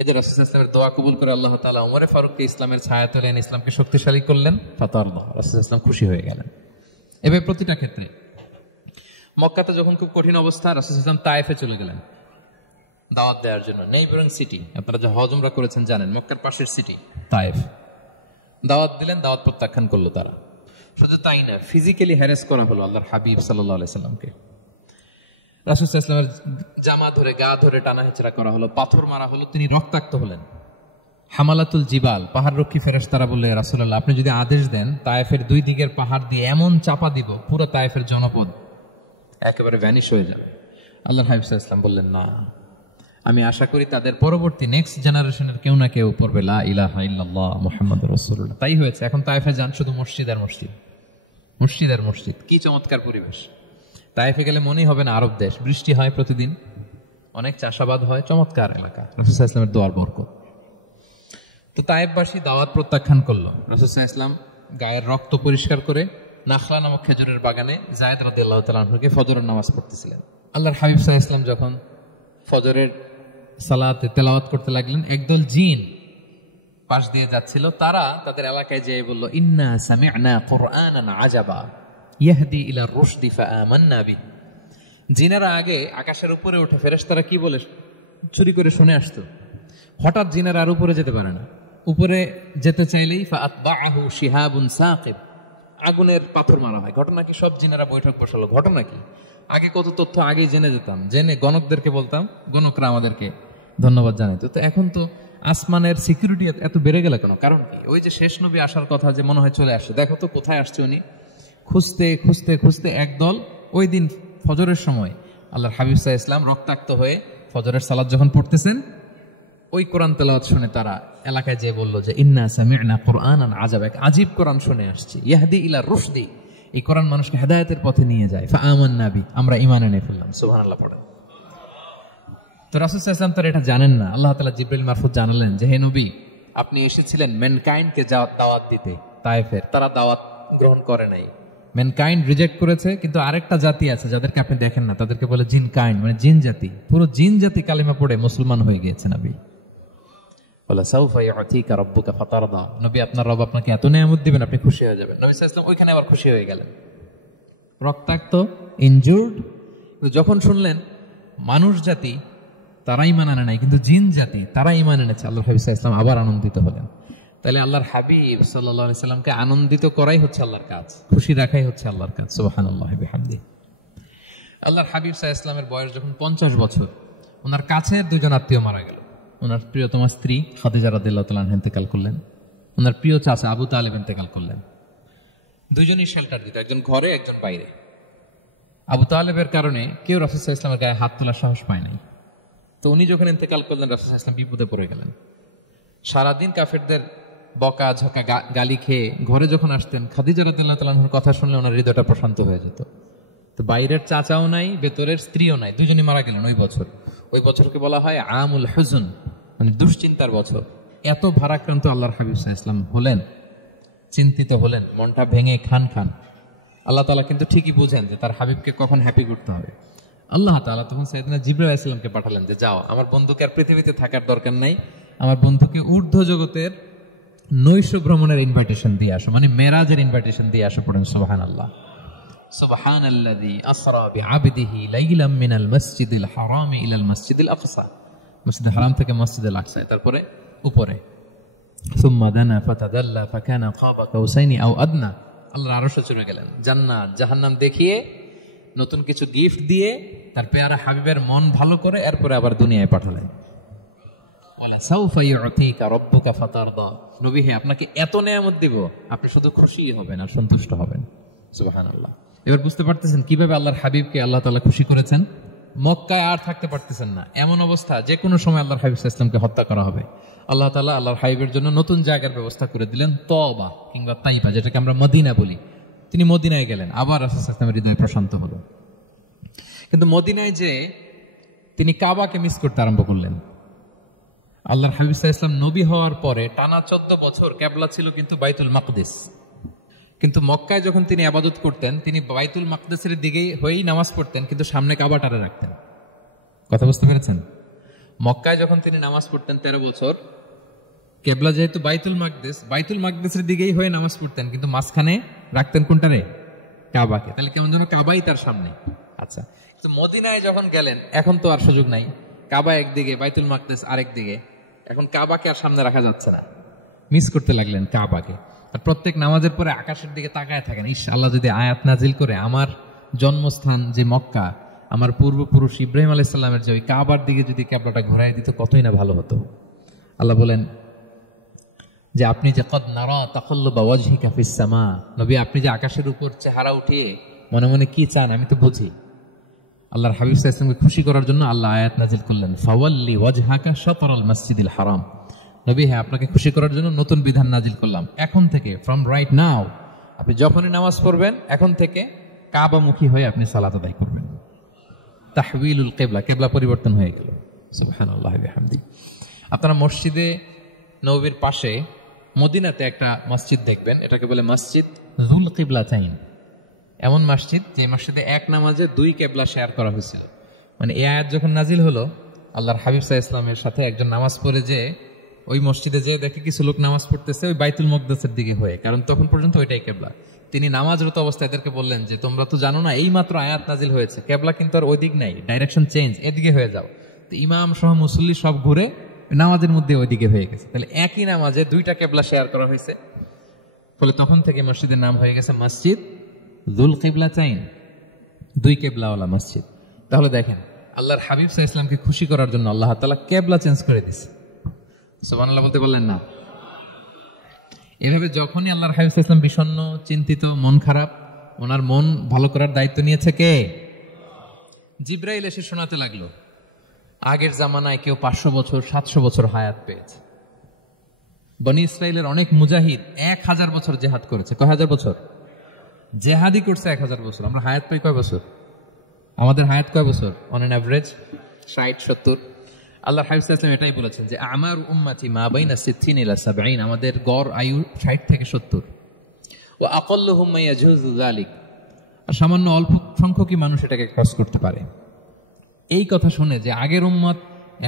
এই যে রাসূল সাল্লাল্লাহু আলাইহি ওয়াসাল্লামের দোয়া কবুল করে আল্লাহ তাআলা ওমরে ফারুককে ইসলামের ছায়া তোলেন, ইসলামকে শক্তিশালী করলেন। ফাতারদা, রাসূল সাল্লাল্লাহু আলাইহি ওয়াসাল্লাম খুশি হয়ে গেলেন। এভাবে প্রতিটা ক্ষেত্রে। মক্কাতে যখন খুব কঠিন অবস্থা, রাসূল সাল্লাল্লাহু আলাইহি ওয়াসাল্লাম তায়েফে চলে গেলেন দাওয়াত দেওয়ার জন্য। নেইবারিং সিটি, আপনারা যে হজ উমরা করেছেন জানেন, মক্কার পাশের সিটি তায়েফ। দাওয়াত দিলেন, দাওয়াত প্রত্যাখ্যান করলো তারা। শুধু তাই না, ফিজিক্যালি হ্যারাস করা হলো আল্লাহর হাবিব সাল্লাল্লাহু আলাইহি সাল্লামকে। রাসূল সাল্লাল্লাহু আলাইহি ওয়াসাল্লামের জামা ধরে, গা ধরে টানা হেঁচড়া করা হলো, পাথর মারা হলো, তিনি রক্তাক্ত হলেন। হামালাতুল জিবাল, পাহাড় রক্ষী ফেরেশতারা বললেন, রাসূলুল্লাহ, আপনি যদি আদেশ দেন তায়েফের দুই দিকের পাহাড় দিয়ে এমন চাপা দিব, পুরো তায়েফের জনপদ একেবারে ভ্যানিশ হয়ে যাবে। আল্লাহর হাবিব সাল্লাল্লাহু আলাইহি ওয়াসাল্লাম বললেন, না, আমি আশা করি তাদের পরবর্তী নেক্সট জেনারেশনের কেউ না কেউ পড়বে লা ইলাহা ইল্লাল্লাহ মুহাম্মাদুর রাসূলুল্লাহ। তাই হয়েছে। এখন তায়েফে যান, শুধু মসজিদ আর মসজিদ। কি চমৎকার পরিবেশ! তায়েফে গেলে মনেই হবে না আরব দেশ। বৃষ্টি হয় প্রতিদিন, অনেক চাষাবাদ হয়, চমৎকার এলাকা। রাসূল সাল্লাল্লাহু আলাইহি ওয়াসাল্লামের দোয়ার বরকত। তো তায়েফবাসী দাওয়াত প্রত্যাখ্যান করলো। রাসূল সাল্লাল্লাহু আলাইহি ওয়াসাল্লাম গায়ের রক্ত পরিষ্কার করে নাখলা নামক খেজুরের বাগানে যায়েদ রাদিয়াল্লাহু তাআলা আনহুকে ফজরের নামাজ পড়তেছিলেন। আল্লাহর হাবিব সাল্লাল্লাহু আলাইহি ওয়াসাল্লাম যখন ফজরের সালাতে তেলাওয়াত করতে লাগলেন, একদল জিন পাশ দিয়ে যাচ্ছিল। তারা তাদের এলাকায় যেয়ে বলল, ইন্না সামি'না কুরআনান আজাবা ইয়াহদি ইলা রুশদি ফাআমান্না বি। জিনেরা আগে আকাশের উপরে ওঠে, ফেরেশতারা কি বলে চুরি করে শুনে আসতো। হঠাৎ জিনেরা আর উপরে যেতে পারে না। উপরে যেতে চাইলেই ফাআতবাআহু শিহাবুন সাকিব, আগুনের পাথর মারা হয়। ঘটনা কি? সব জিনেরা বৈঠক বসালো। ঘটনা কি? আগে কত তথ্য আগেই জেনে যেতাম, জেনে গণকদেরকে বলতাম, গণকরা আমাদেরকে ধন্যবাদ জানাতো। তো এখন তো আসমানের সিকিউরিটি এত বেড়ে গেল কেন? কারণ কি? ওই যে শেষ নবী আসার কথা যে মনে হয় চলে আসছে, দেখো তো কোথায় আসছে উনি। খুঁজতে একদল ওই দিন ফজরের সময় আল্লাহর হাবিব সাল্লাল্লাহু আলাইহি ওয়াসাল্লাম রক্তাক্ত হয়ে ফজরের সালাত যখন পড়তেছেন, ওই কোরআন তেলাওয়াত শুনে তারা এলাকায় যেয়ে বলল যে ইন্না সামি'না কুরআনান আজাবা, এক আজীব কোরআন শুনে আসছি, ইয়াহদি ইলা রুশদি, এই কোরআন মানুষকে হেদায়েতের পথে নিয়ে যায়। ফাআমান্না বি, আমরা ঈমান এনে ফেললাম। সুবহানাল্লাহ পড়েন। তো রাসূল সাল্লাল্লাহু আলাইহি ওয়াসাল্লাম তারা এটা জানেন না। আল্লাহ তাআলা জিবরাইল মারফত জানালেন যে হে নবী, আপনি এসেছিলেন ম্যানকাইন্ডকে দাওয়াত দিতে তায়েফের। তারা দাওয়াত গ্রহণ করে নাই, ম্যানকাইন্ড রিজেক্ট করেছে। কিন্তু আরেকটা জাতি আছে যাদেরকে আপনি দেখেন না, তাদেরকে বলে জিন কাইন্ড, মানে জিন জাতি। পুরো জিন জাতি কালিমা পড়ে মুসলমান হয়ে গিয়েছে নবী। ওয়ালা সাউফা ইউতিকা রাব্বুকা ফাতারদা, নবী আপনার রব আপনাকে এত নেয়ামত দিবেন, আপনি খুশি হয়ে যাবেন। নবী সাল্লাল্লাহু আলাইহি ওয়াসাল্লাম ওইখানে আবার খুশি হয়ে গেলেন। রক্তাক্ত, ইনজুর্ড। যখন শুনলেন মানুষ জাতি তারা ঈমান আনে নাই, কিন্তু জিন জাতি তারা ঈমান এনেছে, আল্লাহর হাবিব সাল্লাল্লাহু আলাইহি ওয়াসাল্লাম আবার আনন্দিত হলেন। তাহলে আল্লাহর হাবিব সাল্লাল্লাহু আলাইহি ওয়াসাল্লামকে আনন্দিত করাই হচ্ছে আল্লাহর কাজ, খুশি রাখাই হচ্ছে আল্লাহর কাজ। সুবহানাল্লাহি ওয়া বিহামদিহি। আল্লাহর হাবিব সাল্লাল্লাহু আলাইহি ওয়াসাল্লামের বয়স যখন 50 বছর, ওনার কাছের দুজন আত্মীয় মারা গেল। ওনার প্রিয়তমা স্ত্রী খাদিজা রাদিয়াল্লাহু তাআলা আনহা ইন্তেকাল করলেন, ওনার প্রিয় চাচা আবু তালেব ইন্তেকাল করলেন। দুইজনই শেল্টার দিত, একজন ঘরে একজন বাইরে। আবু তালেবের কারণে কেউ রাসূল সাল্লাল্লাহু আলাইহি ওয়াসাল্লামের গায়ে হাত তোলার সাহস পায় নাই। তো উনি যখন ইন্তেকাল করলেন, রাসূল সাল্লাল্লাহু আলাইহি ওয়াসাল্লাম বিপদে পড়ে গেলেন। সারাদিন কাফেরদের বকা ঝকা গালি খেয়ে ঘরে যখন আসতেন, খাদিজা রাদিয়াল্লাহু তাআলা আনহার কথা শুনলে ওনার হৃদয়টা প্রশান্ত হয়ে যেত। তো বাইরের চাচাও নাই, ভেতরের স্ত্রীও নাই, দুজনই মারা গেলেন ওই বছর। ওই বছরকে বলা হয় আমুল হুজুন, মানে দুশ্চিন্তার বছর। এত ভারাক্রান্ত আল্লাহর হাবিব সাল্লাল্লাহু আলাইহি ওয়াসাল্লাম হলেন, চিন্তিত হলেন, মনটা ভেঙে খান। আল্লাহ তাআলা কিন্তু ঠিকই বুঝেন যে তার হাবিবকে কখন হ্যাপি করতে হবে। আল্লাহ তাআলা তখন সাইয়েদনা জিবরাইল আলাইহিস সালামকে পাঠালেন যে যাও, আমার বন্ধুকে আর পৃথিবীতে থাকার দরকার নাই, আমার বন্ধুকে ঊর্ধ্ব জগতের নৈশ ভ্রমণের ইনভাইটেশন দিয়ে আসো, মানে মেরাজের ইনভাইটেশন দিয়ে আসো। পড়েন সুবহানাল্লাহ। সুবহানাল্লাযী আসরা বিআবদিহি লাইলাম মিনাল মাসজিদিল হারামি ইলাল মাসজিদিল আকসা, মসজিদুল হারাম থেকে মসজিদুল আকসা, তারপরে উপরে সুম্মা দানা ফাতাদাল্লা ফাকানা কাবা কাউসাইনি আও আদনা। আল্লাহর আরশে চলে গেলেন, জান্নাত জাহান্নাম দেখিয়ে, নতুন কিছু গিফট দিয়ে, তার পেয়ারা হাবিবের মন ভালো করে এরপরে আবার দুনিয়ায় পাঠালেন। ওয়ালা সাউফা ইউতিকা রাব্বুকা ফাতারদা। নবী হে, আপনাকে এত নেয়ামত দিব, আপনি শুধু খুশি হবেন আর সন্তুষ্ট হবেন। সুবহানাল্লাহ। এবার বুঝতে পারতেছেন কিভাবে আল্লাহর হাবিবকে আল্লাহ তাআলা খুশি করেছেন। মক্কায় আর থাকতে পারতেছেন না, এমন অবস্থা যে কোনো সময় আল্লাহর হাবিব সাল্লাল্লাহু আলাইহি ওয়াসাল্লামকে হত্যা করা হবে। আল্লাহ তাআলা আল্লাহর হাবিবের জন্য নতুন জায়গার ব্যবস্থা করে দিলেন, তওবা কিংবা তাইবা, যেটাকে আমরা মদিনা বলি। তিনি মদিনায় গেলেন, আবার রাসূল সাল্লাল্লাহু আলাইহি ওয়াসাল্লামের হৃদয় প্রশান্ত হলো। কিন্তু মদিনায় যে তিনি কাবাকে মিস করতে আরম্ভ করলেন। আল্লাহর হাবিব সাল্লাল্লাহু আলাইহি ওয়াসাল্লাম নবী হওয়ার পরে টানা 14 বছর কিবলা ছিল কিন্তু বাইতুল মাকদিস। কিন্তু মক্কায় যখন তিনি ইবাদত করতেন, তিনি বাইতুল মাকদিসের দিকেই হয়েই নামাজ পড়তেন, কিন্তু সামনে কাবাটারে রাখতেন। কথা বুঝতে পেরেছেন? মক্কায় যখন তিনি নামাজ পড়তেন 13 বছর, কিবলা যেহেতু বাইতুল মাকদিসের দিকেই হয়ে নামাজ পড়তেন, কিন্তু মাঝখানে রাখতেন কোনটারে? কাবাকে। তাহলে কেমন যেন কাবাই তার সামনে। আচ্ছা, কিন্তু মদিনায় যখন গেলেন, এখন তো আর সুযোগ নাই। কাবা একদিকে, বাইতুল মাকদিস আরেক দিকে, এখন কাবাকে আর সামনে রাখা যাচ্ছে না। মিস করতে লাগলেন কাবাকে। আর প্রত্যেক নামাজের পরে আকাশের দিকে তাকায় থাকেন, ইস আল্লাহ যদি আয়াত নাজিল করে আমার জন্মস্থান যে মক্কা, আমার পূর্বপুরুষ ইব্রাহিম আলাইহিস সালামের যে ওই কাবার দিকে যদি কিবলাটা ঘোরায় দিত, কতই না ভালো হতো। আল্লাহ বলেন যে আপনি যে কদ নারা তাকাল্লুবা ওয়াজহিকা ফিস সামা, নবী আপনি যে আকাশের উপর চেহারা উঠিয়ে মনে মনে কি চান আমি তো বুঝি। আল্লাহর হাবিব সাল্লাল্লাহু আলাইহি ওয়াসাল্লামকে খুশি করার জন্য আল্লাহ আয়াত নাজিল করলেন, ফাওয়াল্লি ওয়াজহাকা শাতরাল মাসজিদিল হারাম। নবী হ্যাঁ, আপনাকে খুশি করার জন্য নতুন বিধান নাজিল করলাম। এখন থেকে, ফ্রম রাইট নাও, আপনি যখনই নামাজ পড়বেন এখন থেকে কাবামুখী হয়ে আপনি সালাত আদায় করবেন। তাহওয়িলুল কিবলা, কিবলা পরিবর্তন হয়ে গেল। সুবহানাল্লাহ ওয়া বিহামদি। আপনারা মসজিদে নববীর পাশে মদিনাতে একটা মসজিদ দেখবেন, এটাকে বলে মসজিদ যুল কিবলাতাইন। এমন মসজিদ যে মসজিদে এক নামাজে 2 কিবলা শেয়ার করা হয়েছিল। মানে এই আয়াত যখন নাজিল হলো, আল্লাহর হাবিব সাল্লাল্লাহু আলাইহি ওয়াসাল্লামের সাথে একজন নামাজ পড়ে যে ওই মসজিদে যে দেখে কিছু লোক নামাজ পড়তেছে ওই বাইতুল মুকদ্দাসের দিকে হয়ে, কারণ তখন পর্যন্ত ওইটাই কিবলা। তিনি নামাজরত অবস্থায় এদেরকে বললেন যে তোমরা তো জানো না, এই মাত্র আয়াত নাজিল হয়েছে, কিবলা কিন্তু আর ওই দিক নাই, ডাইরেকশন চেঞ্জ, এদিকে হয়ে যাও। তো ইমাম সহ মুসল্লি সব ঘুরে নামাজের মধ্যে ওইদিকে হয়ে গেছে। তাহলে একই নামাজে 2টা কিবলা শেয়ার করা হয়েছে, ফলে তখন থেকে মসজিদের নাম হয়ে গেছে মসজিদ যুল কিবলাতাইন, 2 কিবলাওয়ালা মসজিদ। তাহলে দেখেন, আল্লাহর হাবিব সাল্লাল্লাহু আলাইহি ওয়াসাল্লামকে খুশি করার জন্য আল্লাহ তাআলা কিবলা চেঞ্জ করে দিয়েছে। সুবহানাল্লাহ বলতে বললেন না? এভাবে যখনই আল্লাহর হাবিব সাল্লাল্লাহু আলাইহি ওয়াসাল্লাম বিষণ্ণ, চিন্তিত, মন খারাপ, ওনার মন ভালো করার দায়িত্ব নিয়েছে কে? জিবরাইল এসে শোনাতে লাগলো, আগের জামানায় কেউ 500 বছর 700 বছর হায়াত পেয়েছে। বনি ইসরাইলের অনেক মুজাহিদ 1000 বছর জেহাদ করেছে। কয় হাজার বছর জেহাদি করছে? 1000 বছর। আমরা হায়াত পাই কয় বছর? আমাদের হায়াত কয় বছর অন এন অ্যাভারেজ? 60-70। আল্লাহর হাবিব সাল্লাল্লাহু আলাইহি ওয়াসাল্লাম এটাই বলেছেন যে আমার উম্মতি মা বাইনা 60 ইলা 70, আমাদের গড় আয়ু 60 থেকে 70। ওয়া আকাল্লুহুম মা ইয়াজুযু যালিক, আর সামান্য অল্প সংখ্যকই মানুষ এটাকে ক্রস করতে পারে। এই কথা শুনে যে আগের উম্মত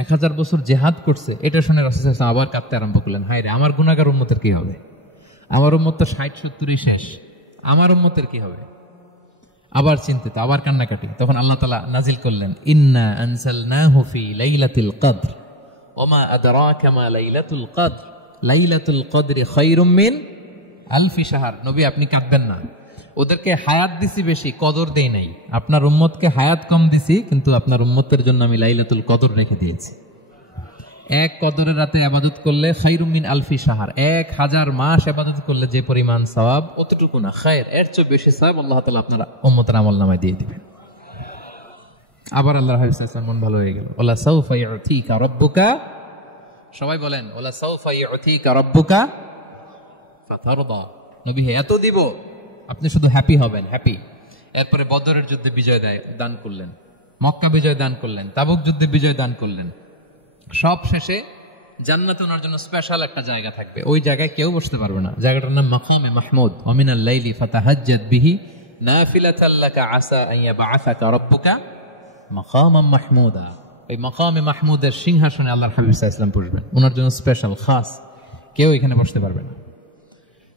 1000 বছর জেহাদ করছে, এটা শুনে রাসূল সাল্লাল্লাহু আলাইহি ওয়াসাল্লাম আবার কাঁদতে আরম্ভ করলেন, হায় রে আমার গুনাহগার উম্মতের কি হবে? আমার উম্মত তো 60-70ই শেষ, আমার উম্মতের কি হবে? আবার চিন্তিত, আবার কান্নাকাটি। তখন আল্লাহ তাআলা নাজিল করলেন, ইন্না আনজালনাহু ফি লাইলাতুল কদর ওয়া মা আদরাকা মা লাইলাতুল কদর লাইলাতুল কদরি খায়রুম মিন আলফি শাহর। নবী আপনি কাঁদবেন না, ওদেরকে হায়াত দিছি বেশি, কদর দেই নাই। আপনার উম্মতকে হায়াত কম দিছি, কিন্তু আপনার উম্মতের জন্য আমি লাইলাতুল কদর রেখে দিয়েছি। এক কদরের রাতে ইবাদত করলে খায়রুম মিন আলফি শাহর, 1000 মাস ইবাদত করলে যে পরিমাণ সওয়াব, অতটুকু না, খায়ের, এর চেয়ে বেশি সওয়াব আল্লাহ তাআলা আপনার উম্মতের আমলনামায় দিয়ে দিবেন। আবার আল্লাহর হাবিব সাল্লাল্লাহু আলাইহি ওয়াসাল্লাম মন ভালো হয়ে গেল। ওয়ালা সাউফা ইউতিকা রাব্বুকা, সবাই বলেন ওয়ালা সাউফা ইউতিকা রাব্বুকা ফাতারদা। নবী হে এত দিব, আপনি শুধু হ্যাপি হবেন, হ্যাপি। এরপরে বদরের যুদ্ধে বিজয় দান করলেন, মক্কা বিজয় দান করলেন, তাবুক যুদ্ধে বিজয় দান করলেন। সব শেষে জান্নাতে ওনার জন্য স্পেশাল একটা জায়গা থাকবে, ওই জায়গায় কেউ বসতে পারবে না। জায়গাটার নাম মাকামে মাহমুদ। ওয়া মিনাল লাইলি ফাতাহাজ্জাদ বিহি নাফিলাতাল লাকা আসা আন ইয়াবআসাকা রাব্বুকা মাকামান মাহমুদা। ওই মাকামে মাহমুদের সিংহাসনে আল্লাহর হাবিব সাল্লাল্লাহু আলাইহি ওয়াসাল্লাম বসবেন, ওনার জন্য স্পেশাল, খাস, কেউ এখানে বসতে পারবে না।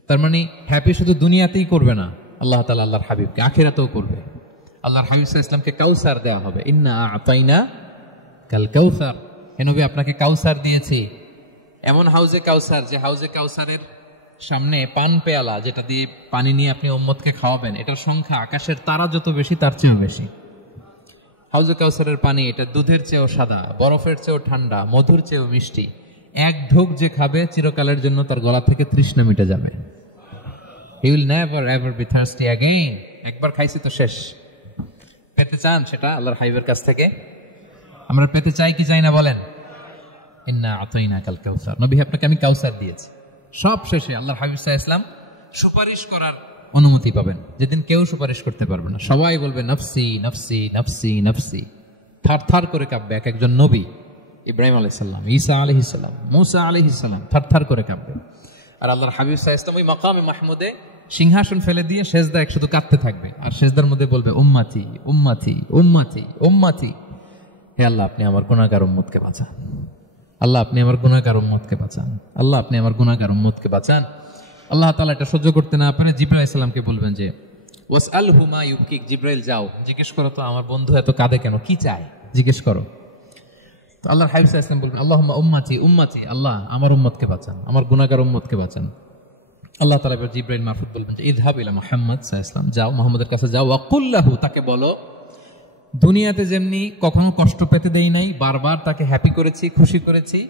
তার মানে হ্যাপি শুধু দুনিয়াতেই করবে না, আল্লাহ তাআলা আল্লাহর হাবিবকে আখিরাতেও করবে। আল্লাহর হাবিব সাল্লাল্লাহু আলাইহি ওয়াসাল্লামকে কাউসার দেওয়া হবে, ইন্না আ'তাইনা কাল কাউসার। হে নবী আপনাকে কাউসার দিয়েছি। এমন হাউজে কাউসার, যে হাউজে কাউসারের সামনে পান পেয়ালা, যেটা দিয়ে পানি নিয়ে আপনি উম্মতকে খাওয়াবেন, এটার সংখ্যা আকাশের তারা যত বেশি তার চেয়েও বেশি। হাউজে কাউসারের পানি এটা দুধের চেয়েও সাদা, বরফের চেয়েও ঠান্ডা, মধুর চেয়েও মিষ্টি। এক ঢোক যে খাবে চিরকালের জন্য তার গলা থেকে তৃষ্ণা মিটে যাবে। He will never ever be thirsty again. একবার খাইছি তো শেষ। পেতে চান সেটা আল্লাহর হাবিবের কাছ থেকে? আমরা পেতে চাই কি চাই না বলেন? ইন্না আতাইনাকাল কাউসার, নবী আপনাকে আমি কাউসার দিয়েছি। সব শেষে আল্লাহর হাবিব সাল্লাল্লাহু আলাইহি ওয়াসাল্লাম সুপারিশ করার অনুমতি পাবেন, যেদিন কেউ সুপারিশ করতে পারবে না। সবাই বলবে নফসি নফসি নফসি নফসি, থার থার করে কাঁপবে। এক একজন নবী, ইব্রাহিম আলাইহিস সালাম, ঈসা আলাইহিস সালাম, মূসা আলাইহিস সালাম, থার থার করে কাঁপবে। আর আল্লাহর হাবিব সাল্লাল্লাহু আলাইহি ওয়াসাল্লাম ওই মাকামে মাহমুদে সিংহাসন ফেলে দিয়ে সেজদায় শুধু কাঁদতে থাকবে, আর সেজদার মধ্যে বলবে উম্মতি উম্মতি উম্মতি উম্মতি। হে আল্লাহ, আপনি আমার গুনাহগার উম্মতকে বাঁচান। আল্লাহ, আপনি আমার গুনাহগার উম্মতকে বাঁচান। আল্লাহ, আপনি আমার গুনাহগার উম্মতকে বাঁচান। আল্লাহ তাআলা এটা সহ্য করতে না পারে জিবরাইল আলাইহিস সালামকে বলবেন যে ওয়াসআলহু মা ইউবকিক, জিবরাইল যাও জিজ্ঞেস করো তো আমার বন্ধু এত কাঁদে কেন, কি চায় জিজ্ঞেস করো। তো আল্লাহর হাবিব সাল্লাল্লাহু আলাইহি ওয়াসাল্লাম বলবেন আল্লাহুম্মা উম্মতি উম্মতি, আল্লাহ আমার উম্মতকে বাঁচান, আমার গুনাহগার উম্মতকে বাঁচান। আল্লাহ তাআলা এবার জিবরাইল মারফত বলবেন যে ইযহাব ইলা মুহাম্মদ সাল্লাল্লাহু আলাইহি ওয়াসাল্লাম, যাও মুহাম্মদের কাছে যাও, ওয়া কুল লাহু, তাকে বলো দুনিয়াতে যেমনি কখনো কষ্ট পেতে দেই নাই, বারবার তাকে হ্যাপি করেছি, খুশি করেছি।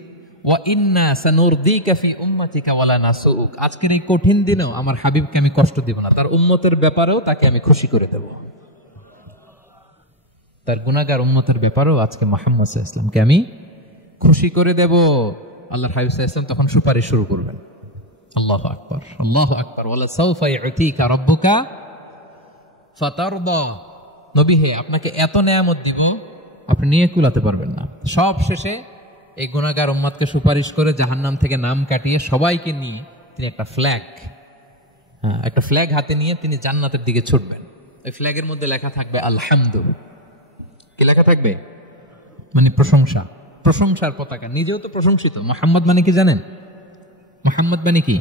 ওয়া ইন্না সানুরদিকা ফি উম্মাতিকা ওয়ালা নাসুক, আজকের এই কঠিন দিনেও আমার হাবিবকে আমি কষ্ট দিব না, তার উম্মতের ব্যাপারেও তাকে আমি খুশি করে দেব। তার গুনাহগার উম্মতের ব্যাপারেও আজকে মুহাম্মদ সাল্লাল্লাহু আলাইহি ওয়াসাল্লামকে আমি খুশি করে দেব। আল্লাহর হাবিব সাল্লাল্লাহু আলাইহি ওয়াসাল্লাম তখন সুপারিশ শুরু করবেন। আল্লাহু আকবার, আল্লাহু আকবার। ওয়ালা সাউফা ইউতিকা রাব্বুকা ফাতারদা, নবী হে আপনাকে এত নেয়ামত দিব আপনি নিয়ে কুলাতে পারবেন না। সব শেষে এই গুনাহগার উম্মতকে সুপারিশ করে জাহান্নাম থেকে নাম কাটিয়ে সবাইকে নিয়ে তিনি একটা ফ্ল্যাগ হাতে নিয়ে তিনি জান্নাতের দিকে ছুটবেন। ওই ফ্ল্যাগের মধ্যে লেখা থাকবে আলহামদু। কি লেখা থাকবে? মানে প্রশংসা, প্রশংসার পতাকা। নিজেও তো প্রশংসিত। মুহাম্মদ মানে কি জানেন? মুহাম্মদ মানে কি?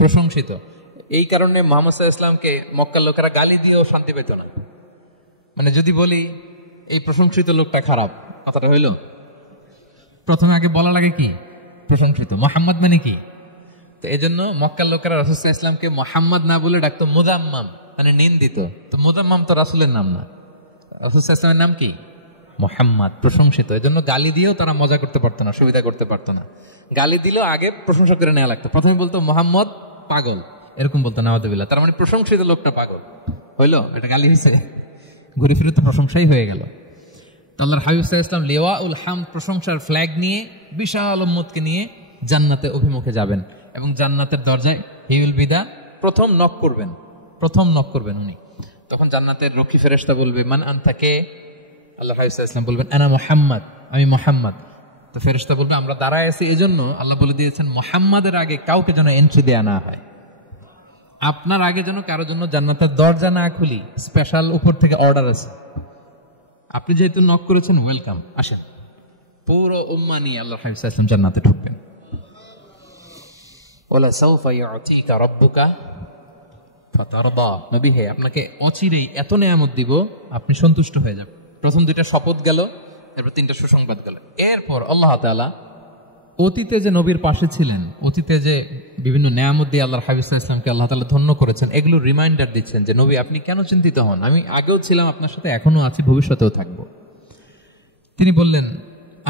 প্রশংসিত। এই কারণে মুহাম্মদ সাল্লাল্লাহু আলাইহি ওয়াসাল্লামকে মক্কার লোকেরা গালি দিয়েও শান্তি পেত না। মানে যদি বলি এই প্রশংসিত লোকটা খারাপ, কথাটা হইল প্রথমে আগে বলা লাগে কি? প্রশংসিত। মুহাম্মদ মানে কি? তো এই জন্য মক্কার লোকেরা রাসূল সাল্লাল্লাহু আলাইহি ওয়াসাল্লামকে মুহাম্মদ না বলে ডাকতো মুযাম্মাম, মানে নিন্দিত। তো মুযাম্মাম তো রাসূলের নাম না, রাসূল সাল্লাল্লাহু আলাইহি ওয়াসাল্লামের নাম কি? মুহাম্মদ, প্রশংসিত। এই জন্য গালি দিয়েও তারা মজা করতে পারতো না, সুবিধা করতে পারতো না। গালি দিলেও আগে প্রশংসা করে নেওয়া লাগতো। প্রথমে বলতো মুহাম্মদ পাগল, এরকম বলতো নাউযুবিল্লাহ। তার মানে প্রশংসিত লোকটা পাগল হইলো, এটা গালি হয়েছে, ঘুরে ফিরে তো প্রশংসাই হয়ে গেল। আল্লাহর হাবিব সাল্লাল্লাহু আলাইহি ওয়াসাল্লাম লিওয়াউল হামদ, প্রশংসার ফ্ল্যাগ নিয়ে বিশাল উম্মতকে নিয়ে জান্নাতে অভিমুখে যাবেন এবং জান্নাতের দরজায় হি উইল বি দা প্রথম নক করবেন উনি। তখন জান্নাতের রক্ষী ফেরেশতা বলবে মান আনতা, কে? আল্লাহর হাবিব সাল্লাল্লাহু আলাইহি ওয়াসাল্লাম বলবেন আনা মুহাম্মদ, আমি মুহাম্মদ। তো ফেরেশতা বলবে আমরা দাঁড়ায় আছি এজন্য আল্লাহ বলে দিয়েছেন মুহাম্মাদের আগে কাউকে যেন এন্ট্রি দেয়া না হয়। আপনার আগে যেন কারোর জন্য জান্নাতের দরজা না খুলি, স্পেশাল উপর থেকে অর্ডার আছে। আপনি যেহেতু নক করেছেন, ওয়েলকাম, আসেন। পুরো উম্মাহ নিয়ে আল্লাহর হাবিব সাল্লাল্লাহু আলাইহি ওয়াসাল্লাম জান্নাতে ঢুকবেন। ওয়ালা সাউফা ইউতিকা রাব্বুকা ফাতারদা, নবী হে আপনাকে অচিরেই এত নেয়ামত দিব আপনি সন্তুষ্ট হয়ে যাবেন। প্রথম দুইটা শপথ গেল, এরপর তিনটা সুসংবাদ গেল। এরপর আল্লাহ তাআলা অতীতে যে নবীর পাশে ছিলেন, অতীতে যে বিভিন্ন নেয়ামত দিয়ে আল্লাহর হাবিব সাল্লাল্লাহু আলাইহি ওয়াসাল্লামকে আল্লাহ তাআলা ধন্য করেছেন, এগুলো রিমাইন্ডার দিচ্ছেন যে নবী আপনি কেন চিন্তিত হন, আমি আগেও ছিলাম আপনার সাথে, এখনো আছি, ভবিষ্যতেও থাকব। তিনি বললেন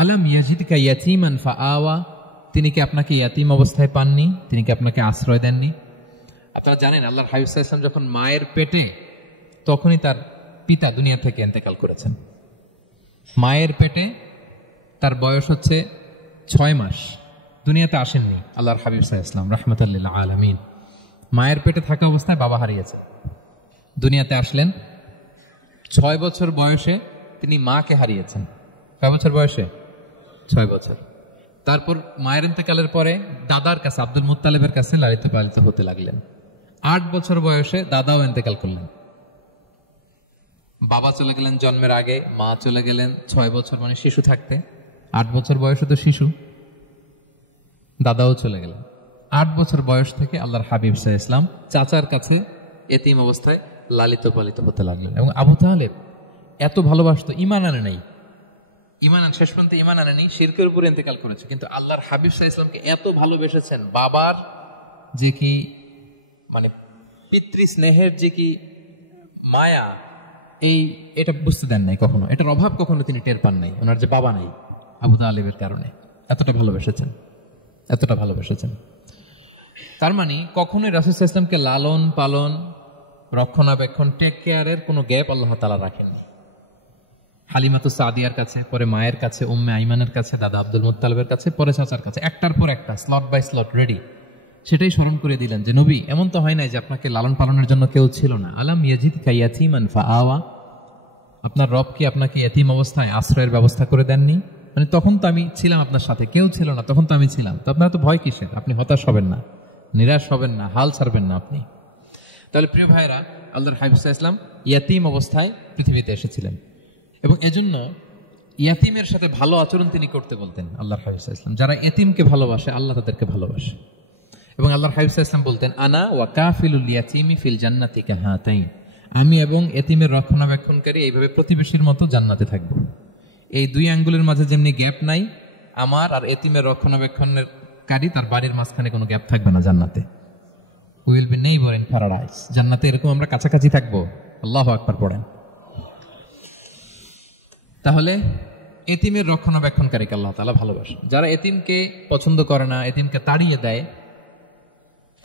আলাম ইয়াজিদকা ইয়াতীমান ফাআওয়া, তিনি কি আপনাকে ইয়াতীম অবস্থায় পাননি? তিনি কি আপনাকে আশ্রয় দেননি? আপনারা জানেন আল্লাহর হাবিব সাল্লাল্লাহু আলাইহি ওয়াসাল্লাম যখন মায়ের পেটে, তখনই তার পিতা দুনিয়া থেকে ইন্তেকাল করেছেন। মায়ের পেটে তার বয়স হচ্ছে 6 মাস, দুনিয়াতে আসেননি আল্লাহর হাবিব সাল্লাল্লাহু আলাইহি ওয়াসাল্লাম রাহমাতাল লিল আলামিন। মায়ের পেটে থাকা অবস্থায় বাবা হারিয়েছে, দুনিয়াতে আসলেন 6 বছর বয়সে তিনি মাকে হারিয়েছেন। কয় বছর বয়সে? 6 বছর। তারপর মায়ের ইন্তেকালের পরে দাদার কাছে, আব্দুল মুত্তালিবের কাছে লালিত পালিত হতে লাগলেন। 8 বছর বয়সে দাদাও ইন্তেকাল করলেন। বাবা চলে গেলেন জন্মের আগে, মা চলে গেলেন 6 বছর মানে শিশু থাকতে। 8 বছর বয়সে তো শিশু, দাদাও চলে গেলেন। 8 বছর বয়স থেকে আল্লাহর হাবিব সাল্লাল্লাহু আলাইহি ওয়াসাল্লাম চাচার কাছে এতিম অবস্থায় লালিত পালিত হতে লাগলেন। এবং আবু তালেব এত ভালোবাসতো, ঈমান আনে নাই, ঈমান শেষ পর্যন্ত ঈমান আনেনি, শিরকের উপরে ইন্তেকাল করেছে। কিন্তু আল্লাহর হাবিব সাল্লাল্লাহু আলাইহি ওয়াসাল্লামকে এত ভালোবেসেছেন, বাবার যে কি মানে পিতৃ স্নেহের যে কি মায়া, এটা বুঝতে দেন নাই কখনো, এটার অভাব কখনো তিনি টের পান নাই। ওনার যে বাবা নাই আবু তালিবের কারণে এতটা ভালোবেসেছেন। তার মানে কখনোই রাসূল সাল্লাল্লাহু আলাইহি ওয়াসাল্লামকে লালন পালন, রক্ষণাবেক্ষণ, টেক কেয়ারের কোনো গ্যাপ আল্লাহ তাআলা রাখেননি। হালিমাতু সাদিয়ার কাছে, পরে মায়ের কাছে, উম্মে আইমানের কাছে, দাদা আব্দুল মুত্তালিবের কাছে, পরে চাচার কাছে, একটার পর একটা স্লট বাই স্লট রেডি। সেটাই স্মরণ করে দিলেন যে নবী, এমন তো হয় নাই যে আপনাকে লালন পালনের জন্য কেউ ছিল না। আলাম ইয়াজিদকা ইয়াতীমান ফাআওয়া, আপনার রব কি আপনাকে ইয়তীম অবস্থায় আশ্রয়ের ব্যবস্থা করে দেননি? মানে তখন তো আমি ছিলাম আপনার সাথে, কেউ ছিল না, তখন তো আমি ছিলাম। তো আপনার তো ভয় কিসের? আপনি হতাশ হবেন না, নিরাশ হবেন না, হাল ছাড়বেন না আপনি। তাহলে প্রিয় ভাইরা, আল্লাহর হাবিব সাল্লাল্লাহু আলাইহি ওয়াসাল্লাম ইয়াতীম অবস্থায় পৃথিবীতে এসেছিলেন এবং এজন্য ইয়াতীমের সাথে ভালো আচরণ তিনি করতে বলতেন আল্লাহর হাবিব সাল্লাল্লাহু আলাইহি ওয়াসাল্লাম। যারা ইয়াতীমকে ভালোবাসে আল্লাহ তাদেরকে ভালোবাসে। এবং আল্লাহর হাবিব সাল্লাল্লাহু আলাইহি ওয়াসাল্লাম বলতেন, আনা ওয়া কাফিলুল ইয়াতীমি ফিল জান্নাতি কাহাতাইন, আমি এবং এতিমের রক্ষণাবেক্ষণকারী এইভাবে প্রতিবেশীর মতো জান্নাতে থাকবো। এই দুই আঙ্গুলের মাঝে যেমনি গ্যাপ নাই, আমার আর এতিমের রক্ষণাবেক্ষণকারী তার বাড়ির মাঝখানে কোনো গ্যাপ থাকবে না জান্নাতে। We will be neighbour in paradise, জান্নাতে এরকম আমরা কাছাকাছি থাকবো। আল্লাহু আকবার পড়েন। তাহলে এতিমের রক্ষণাবেক্ষণকারীকে আল্লাহ তাআলা ভালোবাসেন। যারা এতিমকে পছন্দ করে না, এতিমকে তাড়িয়ে দেয়,